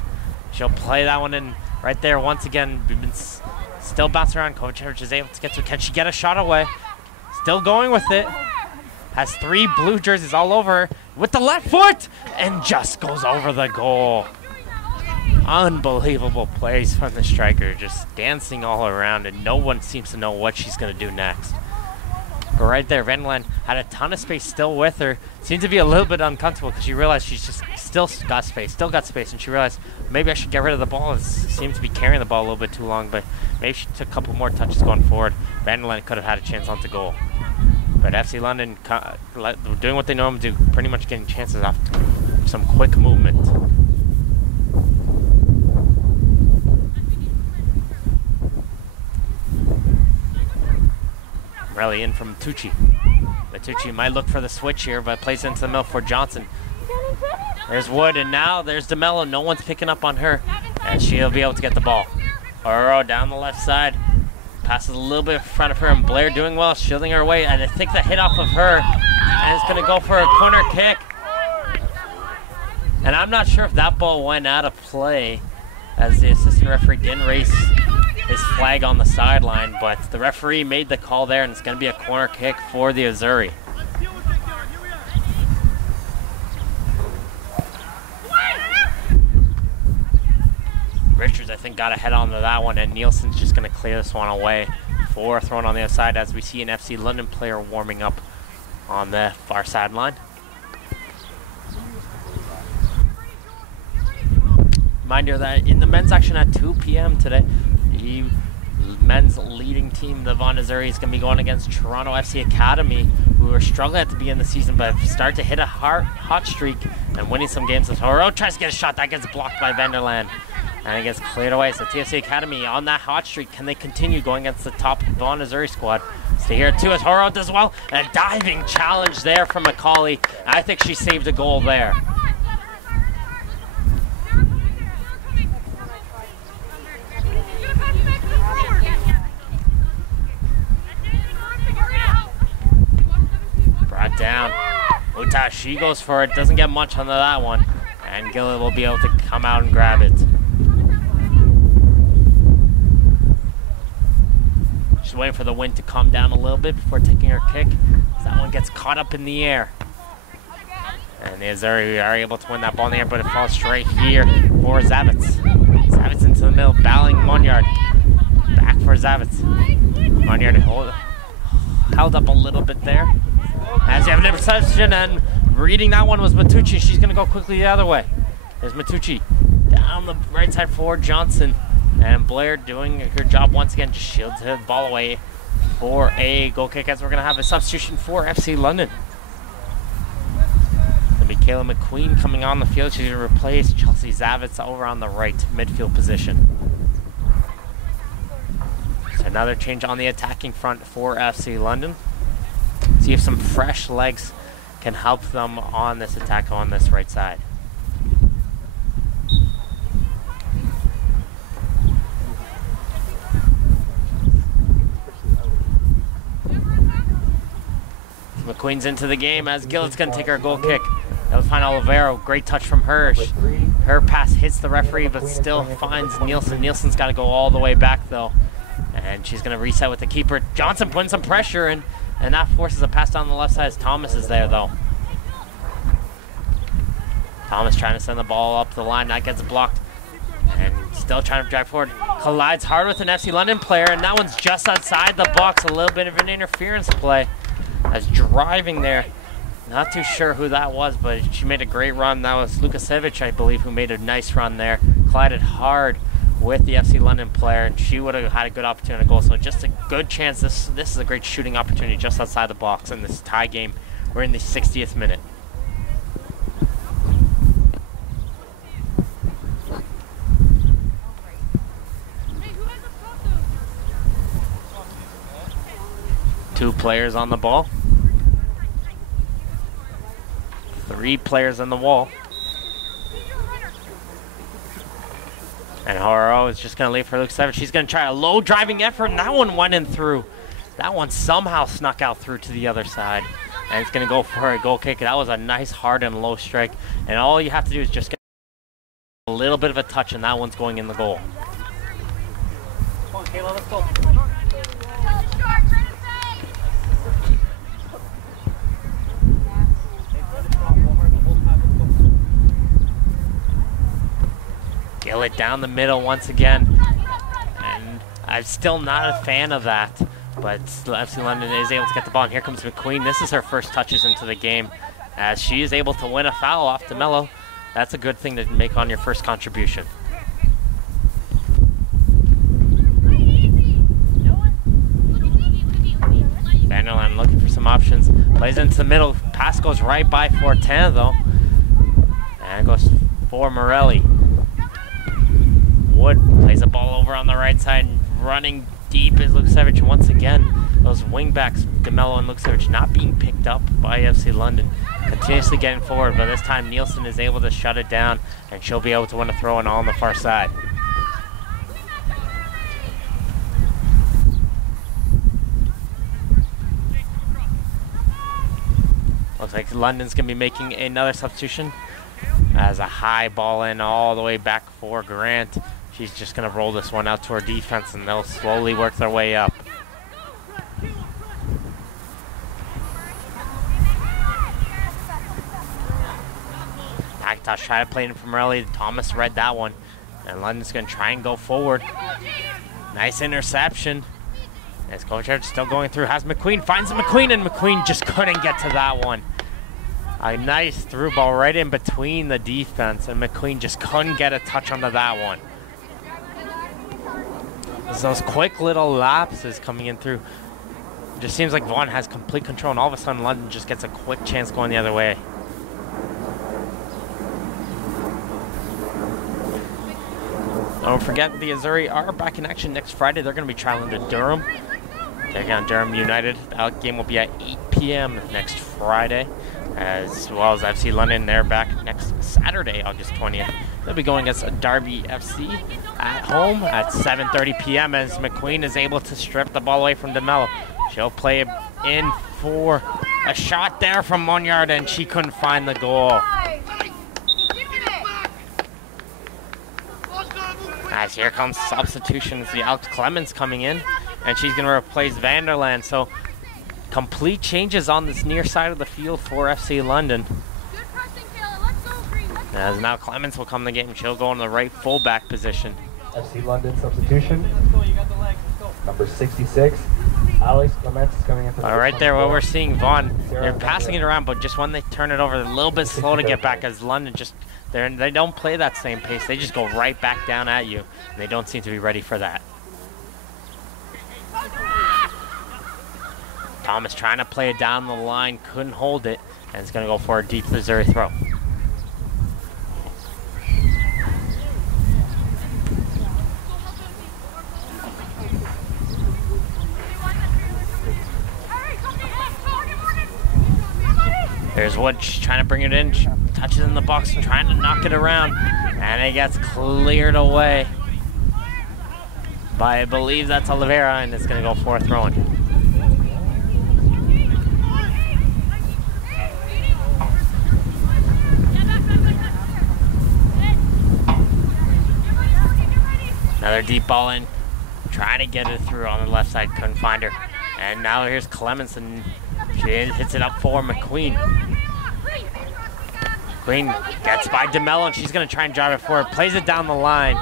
She'll play that one in right there once again. We've been still bouncing around. Kovacevic is able to get to it. Can she get a shot away? Still going with it. Has three blue jerseys all over her with the left foot and just goes over the goal. Unbelievable plays from the striker, just dancing all around, and no one seems to know what she's going to do next. But right there, Vanderland had a ton of space still with her. Seemed to be a little bit uncomfortable because she realized she's just still got space, and she realized maybe I should get rid of the ball. It seemed to be carrying the ball a little bit too long, but maybe she took a couple more touches going forward. Vanderland could have had a chance on the goal. But FC London doing what they normally do, pretty much getting chances off some quick movement. Rally in from Tucci. Tucci might look for the switch here, but plays into the middle for Johnson. There's Wood, and now there's DeMello. No one's picking up on her, and she'll be able to get the ball. Oro down the left side. Passes a little bit in front of her, and Blair doing well, shielding her away, and I think the hit off of her, and it's going to go for a corner kick. And I'm not sure if that ball went out of play, as the assistant referee didn't raise his flag on the sideline, but the referee made the call there, and it's going to be a corner kick for the Azzurri. Richards, I think, got a head onto that one, and Nielsen's just going to clear this one away for throwing on the other side as we see an FC London player warming up on the far sideline. Mind you that in the men's action at 2 p.m. today, the men's leading team, the Vaughan Azzurri, is going to be going against Toronto FC Academy, who are struggling at the beginning of the season, but start to hit a hot streak and winning some games. Horo tries to get a shot, that gets blocked by Vanderland, and it gets cleared away. So TFC Academy on that hot streak, can they continue going against the top Vaughan Azzurri squad? Stay here too as Horo does well, and a diving challenge there from Macaulay. I think she saved a goal there. Brought down. Uta, she goes for it, doesn't get much onto that one, and Gillett will be able to come out and grab it. She's waiting for the wind to calm down a little bit before taking her kick. That one gets caught up in the air. And the Azzurri are able to win that ball in the air, but it falls straight here for Zavitz. Zavitz into the middle, battling Monyard. Back for Zavitz. Monyard held up a little bit there. As you have an interception, and reading that one was Matucci. She's going to go quickly the other way. There's Matucci down the right side for Johnson. And Blair doing her job once again, just shields the ball away for a goal kick, as we're going to have a substitution for FC London. It's going to be Kayla McQueen coming on the field. She's going to replace Chelsea Zavitz over on the right midfield position. So another change on the attacking front for FC London. See if some fresh legs can help them on this attack on this right side. McQueen's into the game as Gillett's going to take her goal kick. That was fine. Olivero, great touch from her. Her pass hits the referee, but still finds Nielsen. Nielsen's got to go all the way back, though. And she's going to reset with the keeper. Johnson putting some pressure in, and that forces a pass down the left side as Thomas is there, though. Thomas trying to send the ball up the line. That gets blocked. And still trying to drive forward. Collides hard with an FC London player, and that one's just outside the box. A little bit of an interference play. As driving there, not too sure who that was, but she made a great run. That was Lukasevich, I believe, who made a nice run there. Collided hard with the FC London player, and she would have had a good opportunity to goal. So just a good chance. This is a great shooting opportunity just outside the box in this tie game. We're in the 60th minute. Two players on the ball. 3 players on the wall. And Horo is just going to leave for Luke 7. She's going to try a low driving effort, and that one went in through. That one somehow snuck out through to the other side. And it's going to go for a goal kick. That was a nice hard and low strike. And all you have to do is just get a little bit of a touch, and that one's going in the goal. Come on, Kayla, let's go. Gillett down the middle once again, and I'm still not a fan of that. but FC London is able to get the ball. And here comes McQueen. This is her first touches into the game, as she is able to win a foul off DeMello. That's a good thing to make on your first contribution. Vanderland looking for some options. Plays into the middle. Pass goes right by Fortin, though. And goes for Morelli. Wood plays the ball over on the right side. Running deep is Luksevich once again. Those wingbacks, DeMello and Luksevich, not being picked up by FC London. Continuously getting forward, but this time Nielsen is able to shut it down, and she'll be able to win a throw-in all on the far side. Looks like London's going to be making another substitution, as a high ball in all the way back for Grant. She's just going to roll this one out to her defense, and they'll slowly work their way up. McIntosh tried to play it from early. Thomas read that one, and London's going to try and go forward. Nice interception. As Kovacevic still going through, has McQueen, finds McQueen, and McQueen just couldn't get to that one. A nice through ball right in between the defense, and McQueen just couldn't get a touch onto that one. There's those quick little lapses coming in through. It just seems like Vaughan has complete control, and all of a sudden London just gets a quick chance going the other way. Don't forget, the Azzurri are back in action next Friday. They're going to be traveling to Durham. Taking on Durham United. That game will be at 8 p.m. next Friday, as well as FC London. They're back next Saturday, August 20th. They'll be going against Derby FC at home at 7:30 p.m. as McQueen is able to strip the ball away from DeMello. She'll play it in for a shot there from Monyard, and she couldn't find the goal. As here comes substitutions, the Alex Clemens coming in, and she's going to replace Vanderland. So complete changes on this near side of the field for FC London. As now Clemens will come in the game. She'll go in the right fullback position. FC London substitution. Number 66, Alex Clemens is coming in. All right, there, what we're seeing, Vaughan, they're passing it around, but just when they turn it over, they're a little bit slow to get back, as London just, they don't play that same pace. They just go right back down at you, and they don't seem to be ready for that. Thomas trying to play it down the line, couldn't hold it, and it's going to go for a deep Azzurri throw. There's Wood, she's trying to bring it in, she touches in the box and trying to knock it around, and it gets cleared away by, I believe that's Oliveira, and it's going to go for a throw-in. Another deep ball in, trying to get it through on the left side, couldn't find her. And now here's Clemens, and she hits it up for McQueen. McQueen gets by DeMello, and she's going to try and drive it forward. Plays it down the line.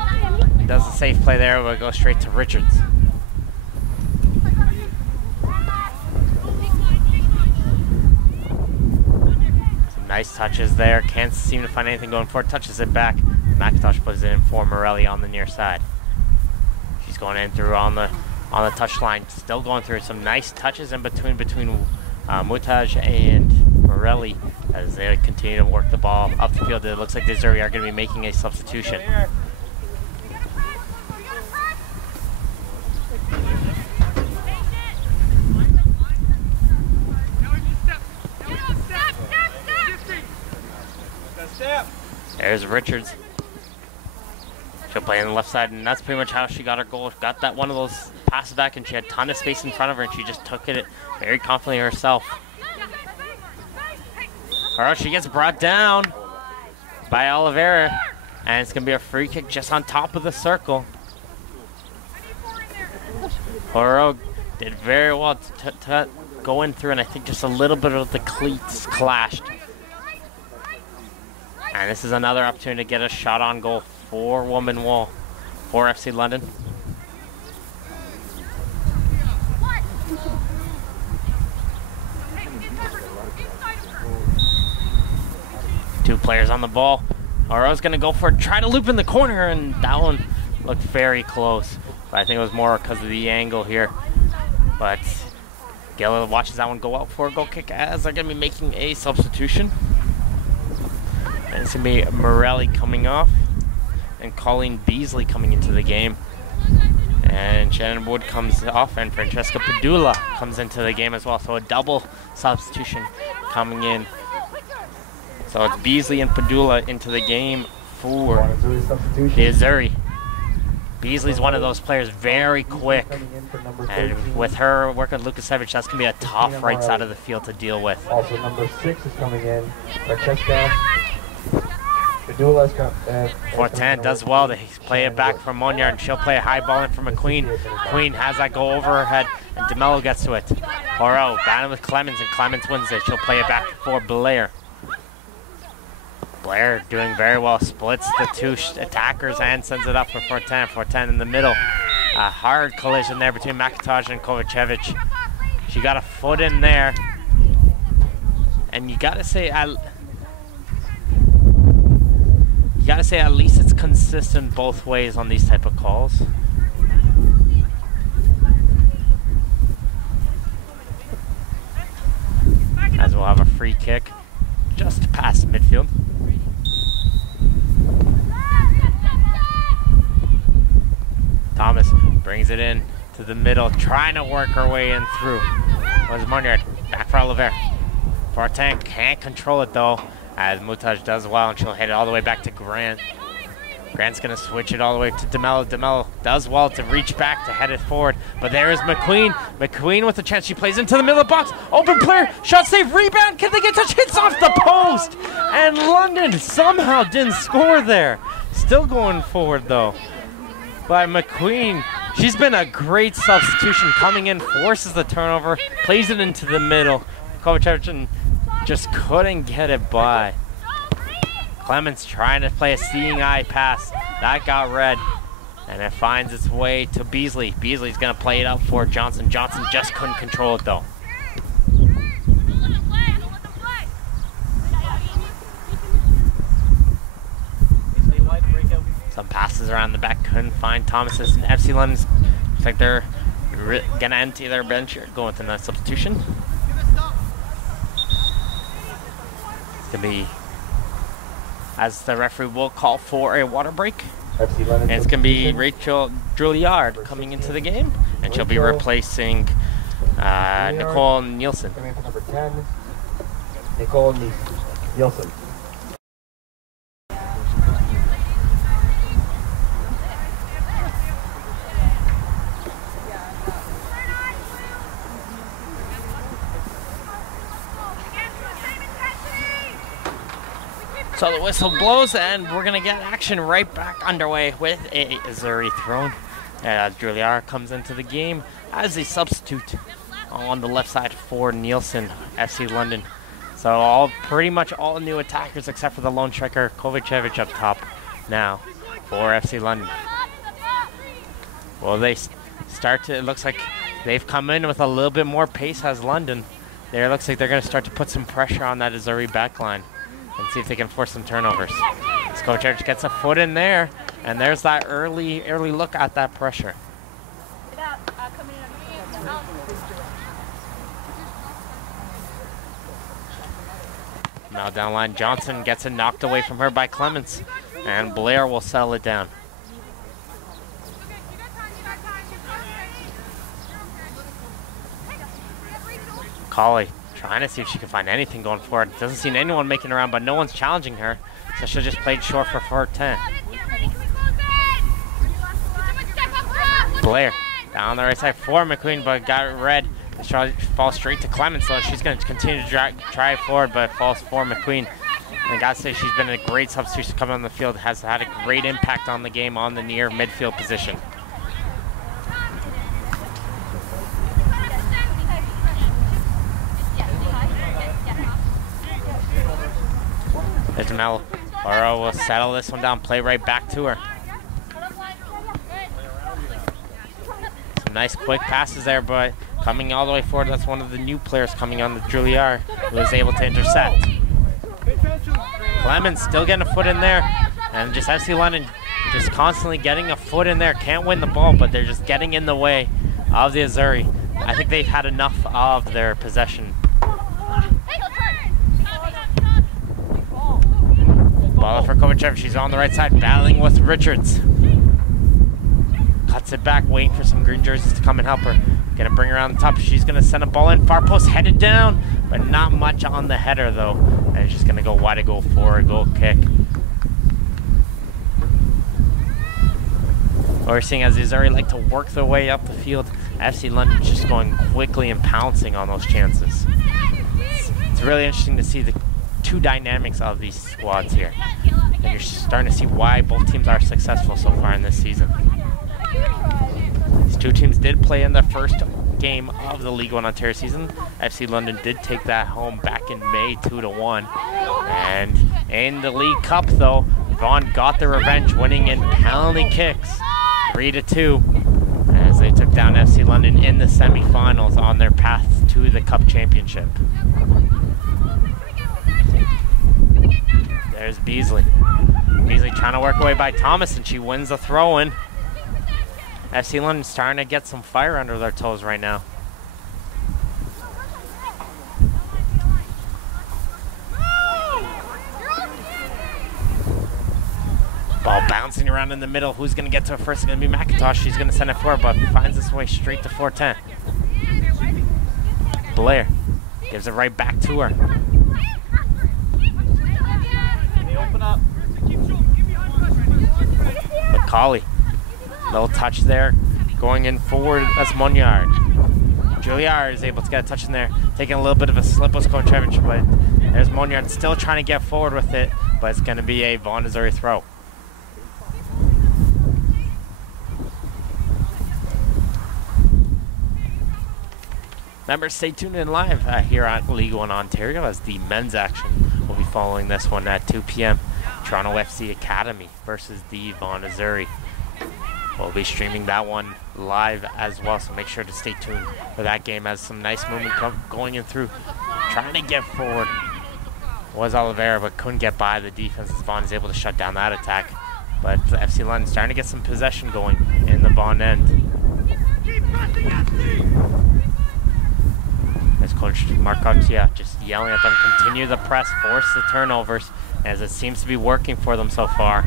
Does a safe play there, but go straight to Richards. Some nice touches there. Can't seem to find anything going forward. Touches it back. McIntosh puts it in for Morelli on the near side. She's going in through on the touch line. Still going through some nice touches in between Mutaj and Morelli as they continue to work the ball up the field. It looks like the Azzurri are going to be making a substitution. There's Richards. She'll play on the left side, and that's pretty much how she got her goal. Got that one of those passes back, and she had a ton of space in front of her, and she just took it very confidently herself. Alright, she gets brought down by Oliveira, and it's going to be a free kick just on top of the circle. Horo did very well to go in through, and I think just a little bit of the cleats clashed. And this is another opportunity to get a shot on goal for Woman Wall for FC London. Two players on the ball. Oro's gonna go for it, try to loop in the corner, and that one looked very close. But I think it was more because of the angle here. But Gillett watches that one go out for a goal kick as they're gonna be making a substitution. And it's gonna be Morelli coming off and Colleen Beasley coming into the game. And Shannon Wood comes off and Francesca Padula comes into the game as well. So a double substitution coming in. So it's Beasley and Padula into the game for the Azzurri. Beasley's one of those players, very quick. And with her working with Lukasevich, that's going to be a tough right side of the field to deal with. Also, number 6 is coming in. Francesca Padula. 410 does well to play it back from Monyard, and she'll play a high ball in for McQueen. McQueen has that go over her head, and DeMello gets to it. Oro batting with Clemens, and Clemens wins it. She'll play it back for Blair. Blair doing very well, splits the two attackers and sends it up for 410. 410 in the middle. A hard collision there between McIntosh and Kovacevic. She got a foot in there. And you gotta say at least it's consistent both ways on these type of calls. As we'll have a free kick just past midfield. Thomas brings it in to the middle, trying to work her way in through. Was Monyard back for Oliver. 410 can't control it though, as Mutaj does well, and she'll hit it all the way back to Grant. Grant's gonna switch it all the way to DeMello. DeMello does well to reach back to head it forward, but there is McQueen. McQueen with a chance. She plays into the middle of the box. Open player, shot save, rebound. Can they get touch? Hits off the post, and London somehow didn't score there. Still going forward though. But McQueen, she's been a great substitution, coming in, forces the turnover, plays it into the middle. Kovacevic just couldn't get it by. Clemens trying to play a seeing eye pass. That got red. And it finds its way to Beasley. Beasley's going to play it out for Johnson. Johnson just couldn't control it though. Some passes around the back, couldn't find Thomas's, and FC London's looks like they're gonna empty their bench here, going with a substitution. It's gonna be, as the referee will call for a water break, and it's gonna be Rachel Drouillard coming into the game, and she'll be replacing Nicole Nielsen. Coming in for number 10, Nicole Nielsen. So the whistle blows, and we're going to get action right back underway with a Azzurri thrown. Drouillard comes into the game as a substitute on the left side for Nielsen, FC London. So pretty much all new attackers except for the lone striker, Kovacevic, up top now for FC London. Well, they start to, it looks like they've come in with a little bit more pace as London. There, it looks like they're going to start to put some pressure on that Azzurri backline and see if they can force some turnovers. Kovacevic gets a foot in there, and there's that early look at that pressure. Now down line, Johnson gets it knocked away from her by Clements, and Blair will settle it down. Colley trying to see if she can find anything going forward. Doesn't see anyone making around, but no one's challenging her, so she'll just play it short for 410. Blair down the right side for McQueen, but got it red. The shot falls straight to Clemens, so she's going to continue to try forward, but falls for McQueen. And I gotta say, she's been a great substitution coming on the field, has had a great impact on the game on the near midfield position. There's Mel. Oro will settle this one down, play right back to her. Some nice quick passes there, but Coming all the way forward, that's one of the new players coming on, the Juilliard, who was able to intercept. Clemens still getting a foot in there, and just FC London just constantly getting a foot in there. Can't win the ball, but they're just getting in the way of the Azzurri. I think they've had enough of their possession. Ball for Kovacevic. She's on the right side, battling with Richards. Cuts it back, waiting for some green jerseys to come and help her. Gonna bring her on the top. She's gonna send a ball in. Far post headed down, but not much on the header though. And it's just gonna go wide to goal for a goal kick. We're seeing as the Azzurri like to work their way up the field. FC London just going quickly and pouncing on those chances. It's really interesting to see the two dynamics of these squads here. And you're starting to see why both teams are successful so far in this season. These two teams did play in their first game of the League One Ontario season. FC London did take that home back in May 2-1. And in the League Cup though, Vaughan got their revenge, winning in penalty kicks 3-2 as they took down FC London in the semifinals on their path to the Cup Championship. There's Beasley. Beasley trying to work away by Thomas, and she wins the throw-in. FC London starting to get some fire under their toes right now. Ball bouncing around in the middle. Who's going to get to it first? It's going to be McIntosh. She's going to send it forward, but finds its way straight to 410. Blair gives it right back to her. Open up. McCauley. Little touch there. Going in forward, that's Monyard. Juilliard is able to get a touch in there. Taking a little bit of a slip with Kovacevic, but there's Monyard still trying to get forward with it, but it's going to be a Vaughan Azzurri throw. Remember, stay tuned in live here on League One Ontario as the men's action will be following this one at 2 p.m. Toronto FC Academy versus the Vaughan Azzurri. We'll be streaming that one live as well, so make sure to stay tuned for that game as some nice movement going in through. Trying to get forward was Oliveira, but couldn't get by the defense as Vaughan is able to shut down that attack. But FC London starting to get some possession going in the Vaughan end. As Coach Mark Cotia just yelling at them, continue the press, force the turnovers, as it seems to be working for them so far.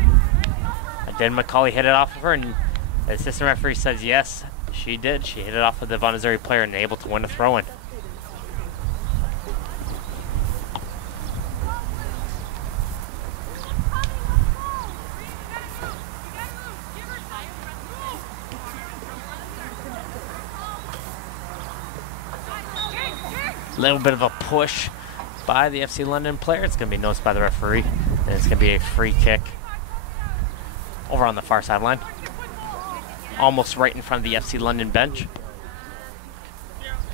And then McCauley hit it off of her, and the assistant referee says yes, she did. She hit it off of the Vaughan Azzurri player and able to win a throw-in. A little bit of a push by the FC London player. It's going to be noticed by the referee, and it's going to be a free kick over on the far sideline, almost right in front of the FC London bench.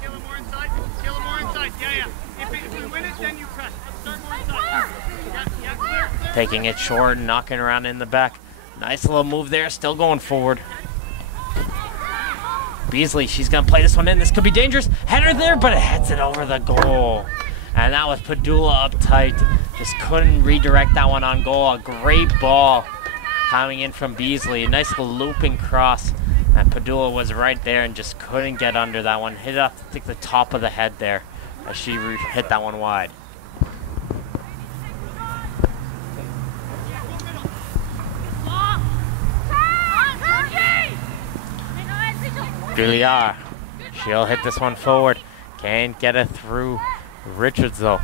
Kill him more inside. Kill him more inside. Yeah. If we win it, then you press. Let's start more inside. Yeah, clear. Taking it short, knocking around in the back. Nice little move there, still going forward. Beasley, she's going to play this one in. This could be dangerous. Header there, but it hits it over the goal. And that was Padula up tight. Just couldn't redirect that one on goal. A great ball coming in from Beasley. A nice little looping cross. And Padula was right there and just couldn't get under that one. Hit it up, I think, the top of the head there as she hit that one wide. Juilliard, she'll hit this one forward. Can't get it through Richards though.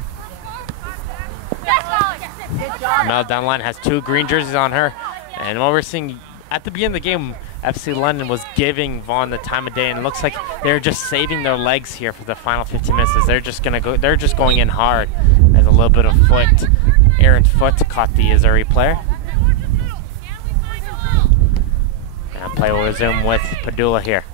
Mel down line has two green jerseys on her. And what we're seeing at the beginning of the game, FC London was giving Vaughan the time of day, and it looks like they're just saving their legs here for the final 15 minutes as they're just gonna go, they're just going in hard. As a little bit of foot, errant foot caught the Azzurri player. And play will resume with Padula here.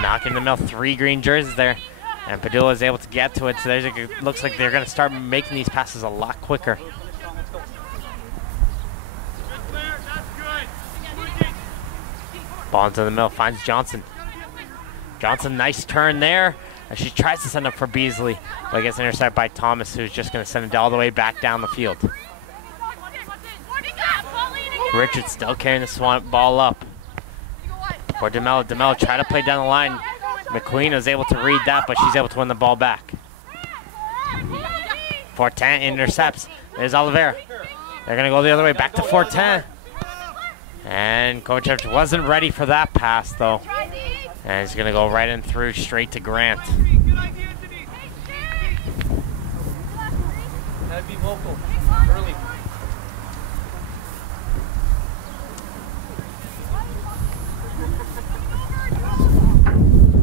Knocking the mill, three green jerseys there, and Padula is able to get to it. So looks like they're going to start making these passes a lot quicker. Ball into the middle, finds Johnson. Johnson, nice turn there. And she tries to send it for Beasley, but gets intercepted by Thomas, who's just going to send it all the way back down the field. Richards still carrying the Swan ball up. For DeMello. DeMello tried to play down the line. McQueen was able to read that, but she's able to win the ball back. Fortin intercepts. There's Oliveira. They're going to go the other way, back to Fortin. And Kovacevic wasn't ready for that pass, though. And he's going to go right in through, straight to Grant. Gotta be vocal early.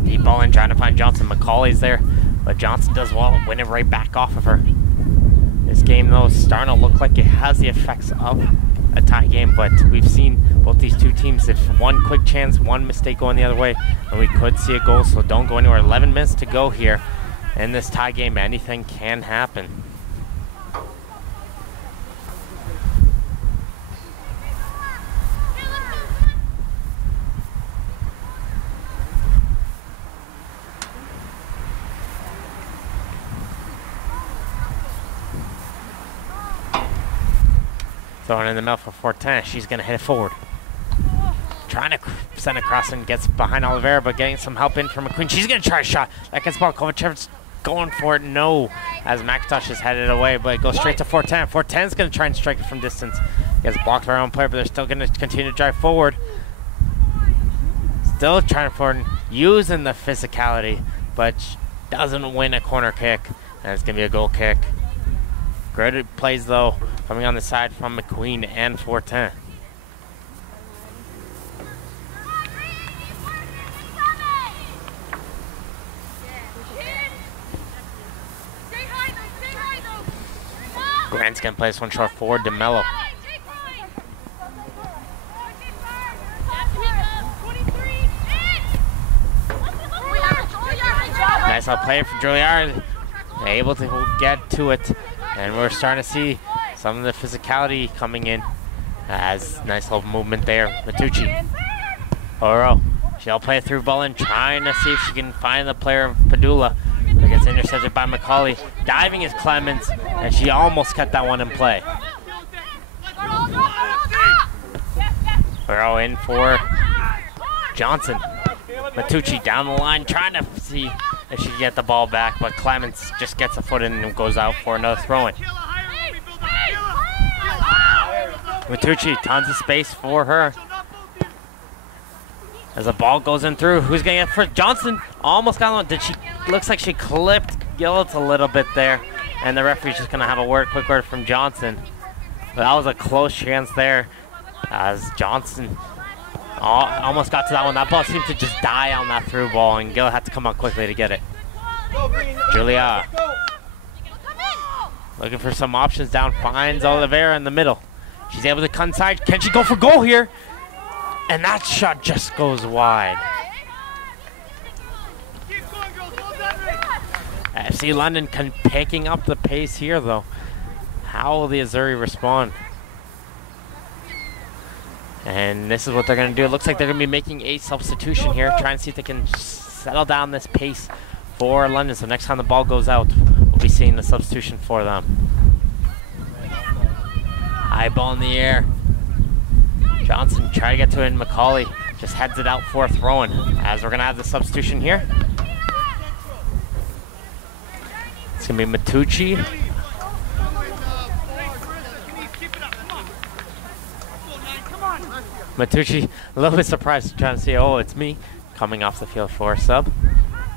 Deep ball in, trying to find Johnson. McCauley's there, but Johnson does well, win it right back off of her. This game, though, is starting to look like it has the effects of a tie game, but we've seen both these two teams, if one quick chance, one mistake going the other way, and we could see a goal, so don't go anywhere. 11 minutes to go here in this tie game. Anything can happen. Throwing in the middle for Fortin. She's going to hit it forward. Trying to send it across and gets behind Oliveira, but getting some help in from McQueen. She's going to try a shot. That gets ball. Kovacevic's going for it. No. As McIntosh is headed away, but it goes straight to Fortin. Fortin's going to try and strike it from distance. Gets blocked by her own player, but they're still going to continue to drive forward. Still trying for using the physicality, but doesn't win a corner kick. And it's going to be a goal kick. Great plays, though, coming on the side from McQueen and Fortin. Grant's going to play this one short forward. DeMello. Nice little play for Juilliard. Able to get to it. And we're starting to see some of the physicality coming in. As nice little movement there. Matucci. Oro. She'll play through Bullen, trying to see if she can find the player of Padula. It gets intercepted by McCauley. Diving is Clemens, and she almost kept that one in play. Oro in for Johnson. Matucci down the line, trying to see if she can get the ball back, but Clemens just gets a foot in and goes out for another throw-in. Matucci, tons of space for her. As the ball goes in through, who's going to get first? Johnson almost got one. Looks like she clipped Gillett a little bit there, and the referee's just going to have a quick word from Johnson. But that was a close chance there, as Johnson almost got to that one. That ball seemed to just die on that through ball, and Gillett had to come out quickly to get it. Julia looking for some options down, finds Oliveira in the middle. She's able to cut inside. Can she go for goal here? And that shot just goes wide. FC London picking up the pace here, though. How will the Azzurri respond? And this is what they're going to do. It looks like they're going to be making a substitution here, trying to see if they can settle down this pace for London. So next time the ball goes out, we'll be seeing the substitution for them. High ball in the air. Johnson trying to get to it, and McCauley just heads it out for a throw-in, as we're going to have the substitution here. It's going to be Matucci. Matucci, a little bit surprised, trying to say, oh, it's me, coming off the field for a sub.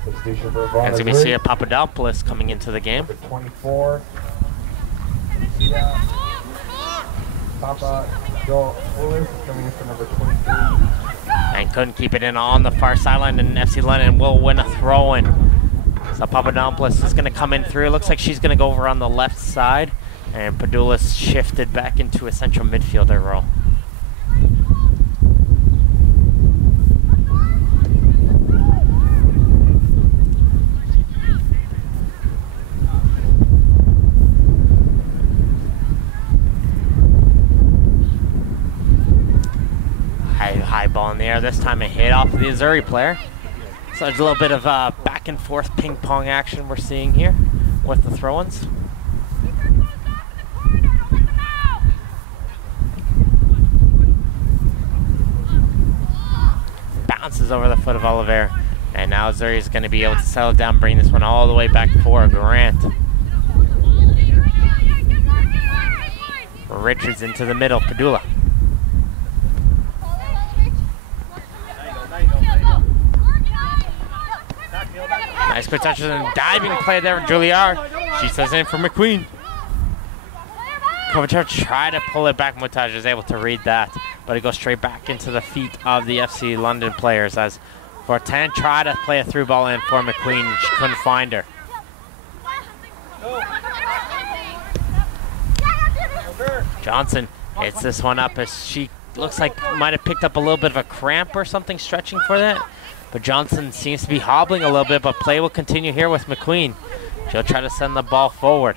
And it's going to be Sia Papadopoulos coming into the game. Number 24. Papadopoulos is coming in for number 23. And couldn't keep it in on the far sideline, and FC London will win a throw-in. So Papadopoulos is going to come in through. It looks like she's going to go over on the left side, and Padulas shifted back into a central midfielder role. High ball in the the air. This time a hit off of the Azzurri player. So there's a little bit of back and forth ping pong action we're seeing here with the throw-ins. Bounces over the foot of Oliveira. And now Azzurri is going to be able to settle down, bring this one all the way back for Grant. Richards into the middle, Padula. Nice quick touches and diving play there with Juilliard. She says in for McQueen. Kovacevic tried to pull it back. Mutaj is able to read that, but it goes straight back into the feet of the FC London players as Vaughan tried to play a through ball in for McQueen. She couldn't find her. Johnson hits this one up as she looks like might have picked up a little bit of a cramp or something stretching for that. But Johnson seems to be hobbling a little bit, but play will continue here with McQueen. She'll try to send the ball forward.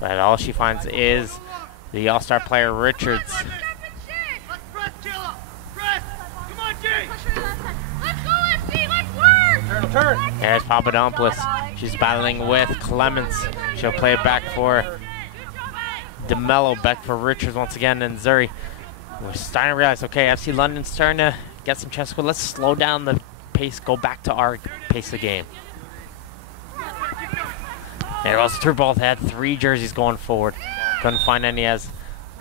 But all she finds is the all-star player Richards. Let's press, Killa! Press! Come on, Jay! Let's go, FC! Let's work! Turn. There's Papadopoulos. She's battling with Clements. She'll play it back for DeMello, back for Richards once again, and Azzurri. We're starting to realize, okay, FC London's starting to get some chance, but let's slow down the pace, go back to our pace of game. There goes through both, had 3 jerseys going forward. Couldn't find any as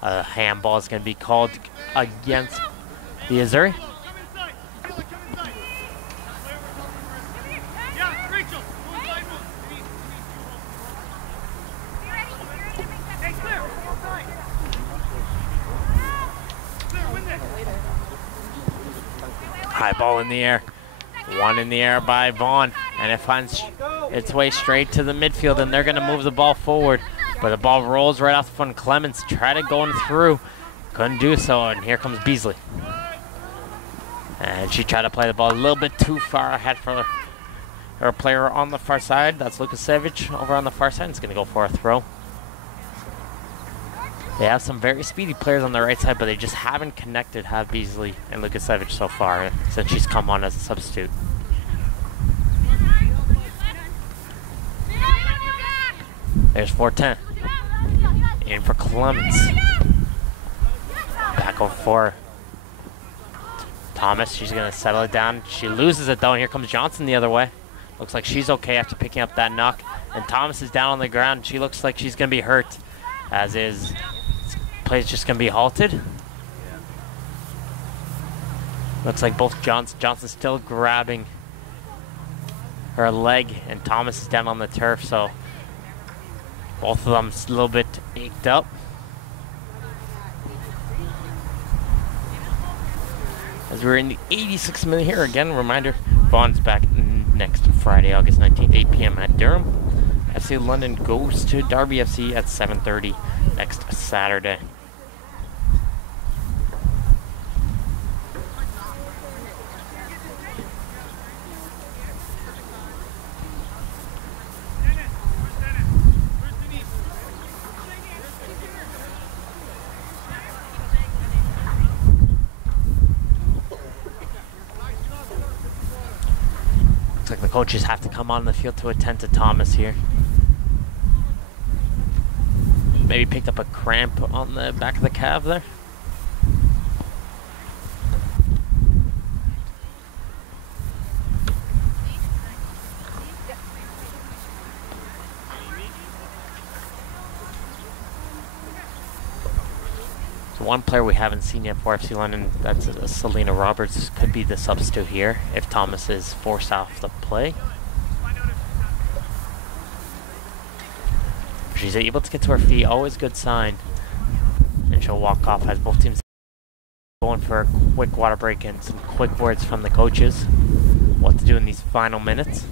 a handball is going to be called against the Azzurri. High ball in the air. One in the air by Vaughan, and it finds its way straight to the midfield, and they're going to move the ball forward. But the ball rolls right off the front. Clements tried to go in through. Couldn't do so, and here comes Beasley. And she tried to play the ball a little bit too far ahead for her player on the far side. That's Lukasevic over on the far side. It's going to go for a throw. They have some very speedy players on the right side, but they just haven't connected, have Beasley and Lukasevic so far since she's come on as a substitute. There's 4-10. In for Clements. Back over for Thomas. She's going to settle it down. She loses it though, and here comes Johnson the other way. Looks like she's okay after picking up that knock. And Thomas is down on the ground. She looks like she's going to be hurt, as is. Play's just going to be halted. Looks like both Johnson's still grabbing her leg, and Thomas is down on the turf, so both of them a little bit ached up. As we're in the 86th minute here, again, reminder, Vaughan's back next Friday, August 19th, 8 p.m. at Durham. FC London goes to Derby FC at 7:30 next Saturday. Looks like the coaches have to come on the field to attend to Thomas here. Maybe picked up a cramp on the back of the calf there. So one player we haven't seen yet for FC London, that's Selena Roberts, could be the substitute here if Thomas is forced off the play. She's able to get to her feet, always good sign. And she'll walk off as both teams going for a quick water break and some quick words from the coaches. What to do in these final minutes.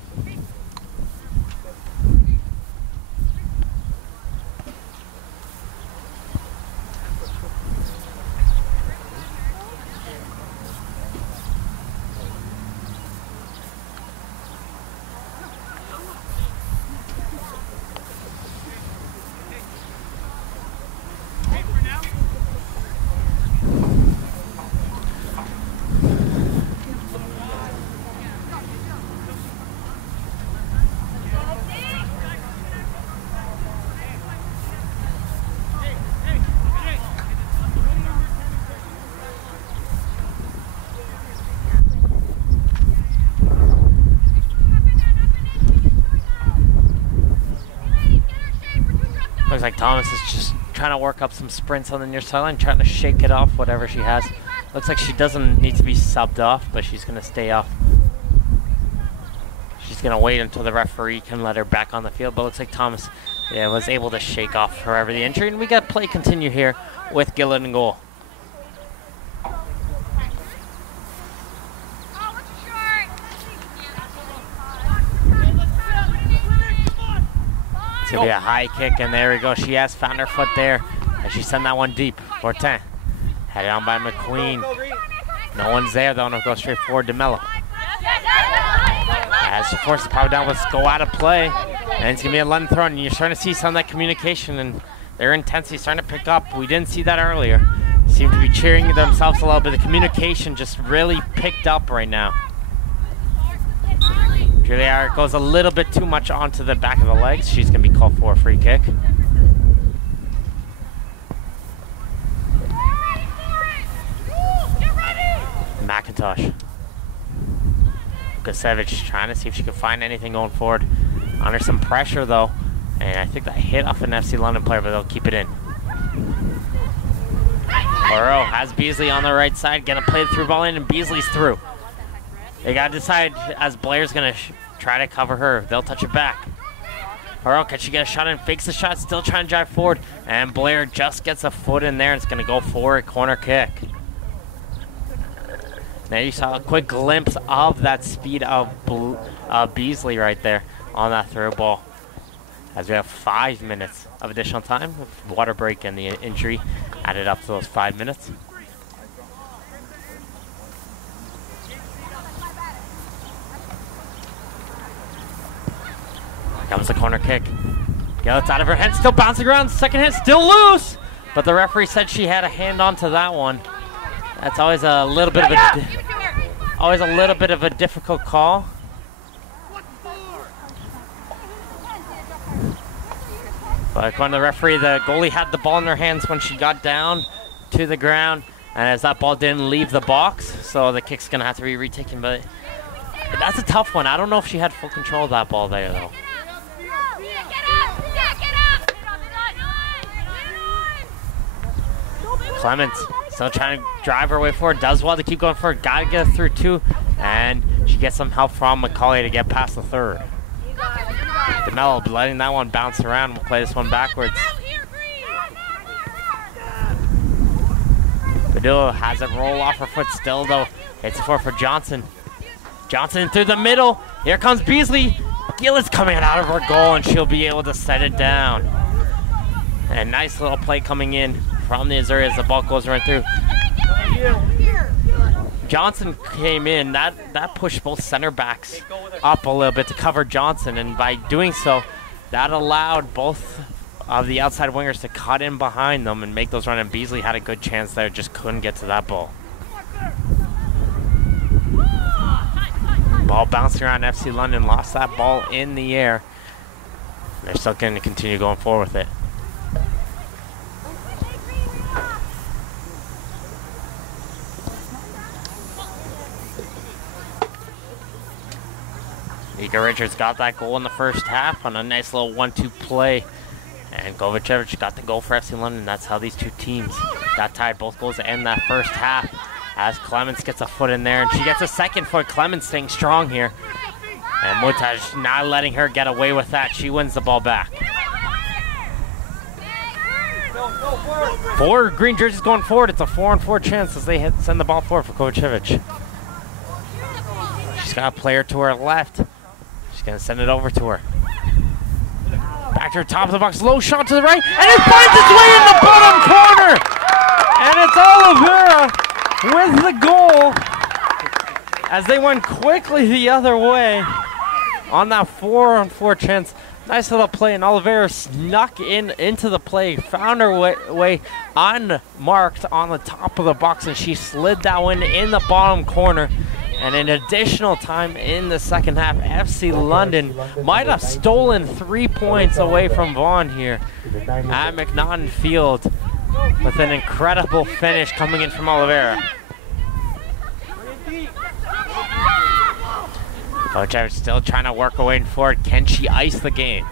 Looks like Thomas is just trying to work up some sprints on the near sideline, trying to shake it off, whatever she has. Looks like she doesn't need to be subbed off, but she's going to stay off. She's going to wait until the referee can let her back on the field, but looks like Thomas was able to shake off forever the injury, and we got play continue here with Gillett in goal. It's going to be a high kick, and there we go. She has found her foot there, and she sent that one deep. Fortin. Headed on by McQueen. No one's there, though, and it'll go straight forward to Mello. As she forces the power down, let's go out of play. And it's going to be a London throw, and you're starting to see some of that communication, and their intensity starting to pick up. We didn't see that earlier. Seem to be cheering themselves a little bit. The communication just really picked up right now. Julia goes a little bit too much onto the back of the legs. She's going to be called for a free kick. McIntosh. Gusevich trying to see if she can find anything going forward. Under some pressure, though. And I think that hit off an FC London player, but they'll keep it in. Burrow has Beasley on the right side. Gonna play the through ball in, and Beasley's through. They gotta decide as Blair's gonna try to cover her. They'll touch it back. Burrow, can she get a shot in? Fakes the shot, still trying to drive forward. And Blair just gets a foot in there, and it's gonna go for a corner kick. Now you saw a quick glimpse of that speed of Beasley right there on that throw ball. As we have 5 minutes of additional time, with water break and the injury added up to those 5 minutes. Here comes the corner kick. Gillett's out of her hand, still bouncing around. Second hand still loose, but the referee said she had a hand onto that one. That's always a little bit of a difficult call. But according to the referee, the goalie had the ball in her hands when she got down to the ground, and as that ball didn't leave the box, so the kick's gonna have to be retaken. But that's a tough one. I don't know if she had full control of that ball there, though. Clements still trying to drive her way forward. Does well to keep going forward. Gotta get through two, and she gets some help from Macaulay to get past the third. DeMello letting that one bounce around. We'll play this one backwards. Padilla has it roll off her foot still, though. It's a for Johnson. Johnson through the middle. Here comes Beasley. Gillett's coming out of her goal, and she'll be able to set it down. And nice little play coming in from the Azzurri as the ball goes right through. Johnson came in. That pushed both center backs up a little bit to cover Johnson, and by doing so, that allowed both of the outside wingers to cut in behind them and make those run, and Beasley had a good chance there, just couldn't get to that ball. Ball bouncing around. FC London lost that ball in the air. They're still going to continue going forward with it. Nika Richards got that goal in the first half on a nice little 1-2 play. And Kovacevic got the goal for FC London. That's how these two teams got tied. Both goals to end that first half. As Clements gets a foot in there, and she gets a second foot. Clements staying strong here. And Mutaj not letting her get away with that. She wins the ball back. 4 green jerseys going forward. It's a 4-on-4 chance as they send the ball forward for Kovacevic. She's got a player to her left. She's going to send it over to her. Back to her top of the box. Low shot to the right. And it finds its way in the bottom corner. And it's Oliveira with the goal as they went quickly the other way on that 4-on-4 chance. Nice little play, and Oliveira snuck into the play, found her way unmarked on the top of the box, and she slid that one in the bottom corner. And an additional time in the second half, FC London might have stolen 3 points away from Vaughan here at McNaughton Field with an incredible finish coming in from Oliveira. Kovacevic still trying to work her way forward. Can she ice the game?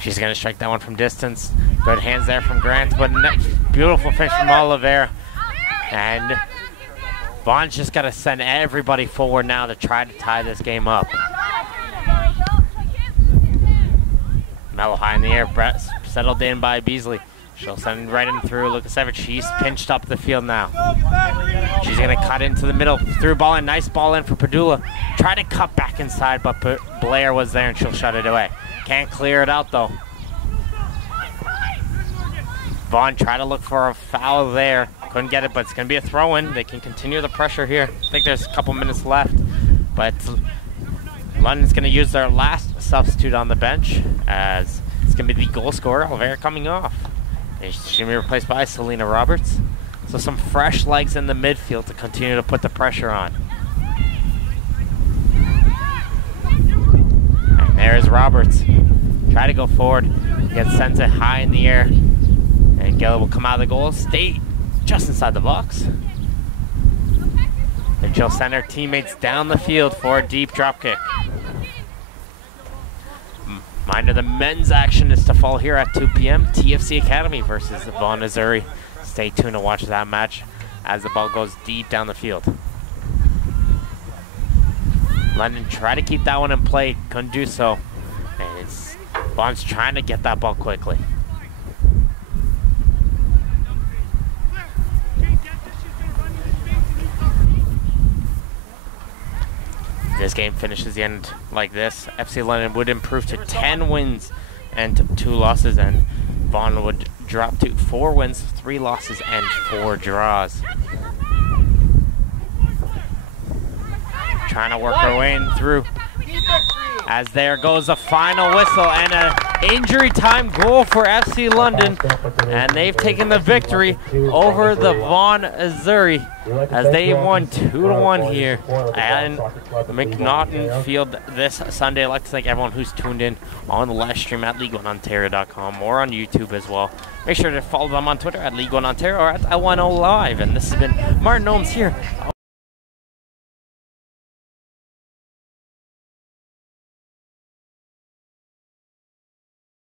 She's going to strike that one from distance. Good hands there from Grant, but beautiful fish from Oliveira. And Vaughan's just got to send everybody forward now to try to tie this game up. Mellow high in the air, Brett settled in by Beasley. She'll send right in through Lukasevich. She's pinched up the field now. She's going to cut into the middle. Through ball in. Nice ball in for Padula. Try to cut back inside, but Blair was there and she'll shut it away. Can't clear it out though. Vaughan tried to look for a foul there. Couldn't get it, but it's going to be a throw-in. They can continue the pressure here. I think there's a couple minutes left. But London's going to use their last substitute on the bench, as it's going to be the goal scorer, Oliveira, coming off. She's going to be replaced by Selena Roberts. So some fresh legs in the midfield to continue to put the pressure on. And there's Roberts. Try to go forward. Gets sent it high in the air. And Gillett will come out of the goal. Stay just inside the box. And she'll send her teammates down the field for a deep drop kick. Reminder, the men's action is to fall here at 2 p.m. TFC Academy versus Vaughan Azzurri. Stay tuned to watch that match as the ball goes deep down the field. London tried to keep that one in play, couldn't do so. And Vaughan's trying to get that ball quickly. This game finishes the end like this. FC London would improve to 10 wins and 2 losses, and Vaughan would drop to 4 wins, 3 losses, and 4 draws. Trying to work her way in through. As there goes a final whistle and an injury time goal for FC London, and they've taken the victory over the Vaughan Azzurri as they won 2-1 here at McNaughton Field this Sunday. I'd like to thank everyone who's tuned in on the live stream at League1Ontario.com or on YouTube as well. Make sure to follow them on Twitter at League1Ontario or at L10Live. And this has been Martin Ohms here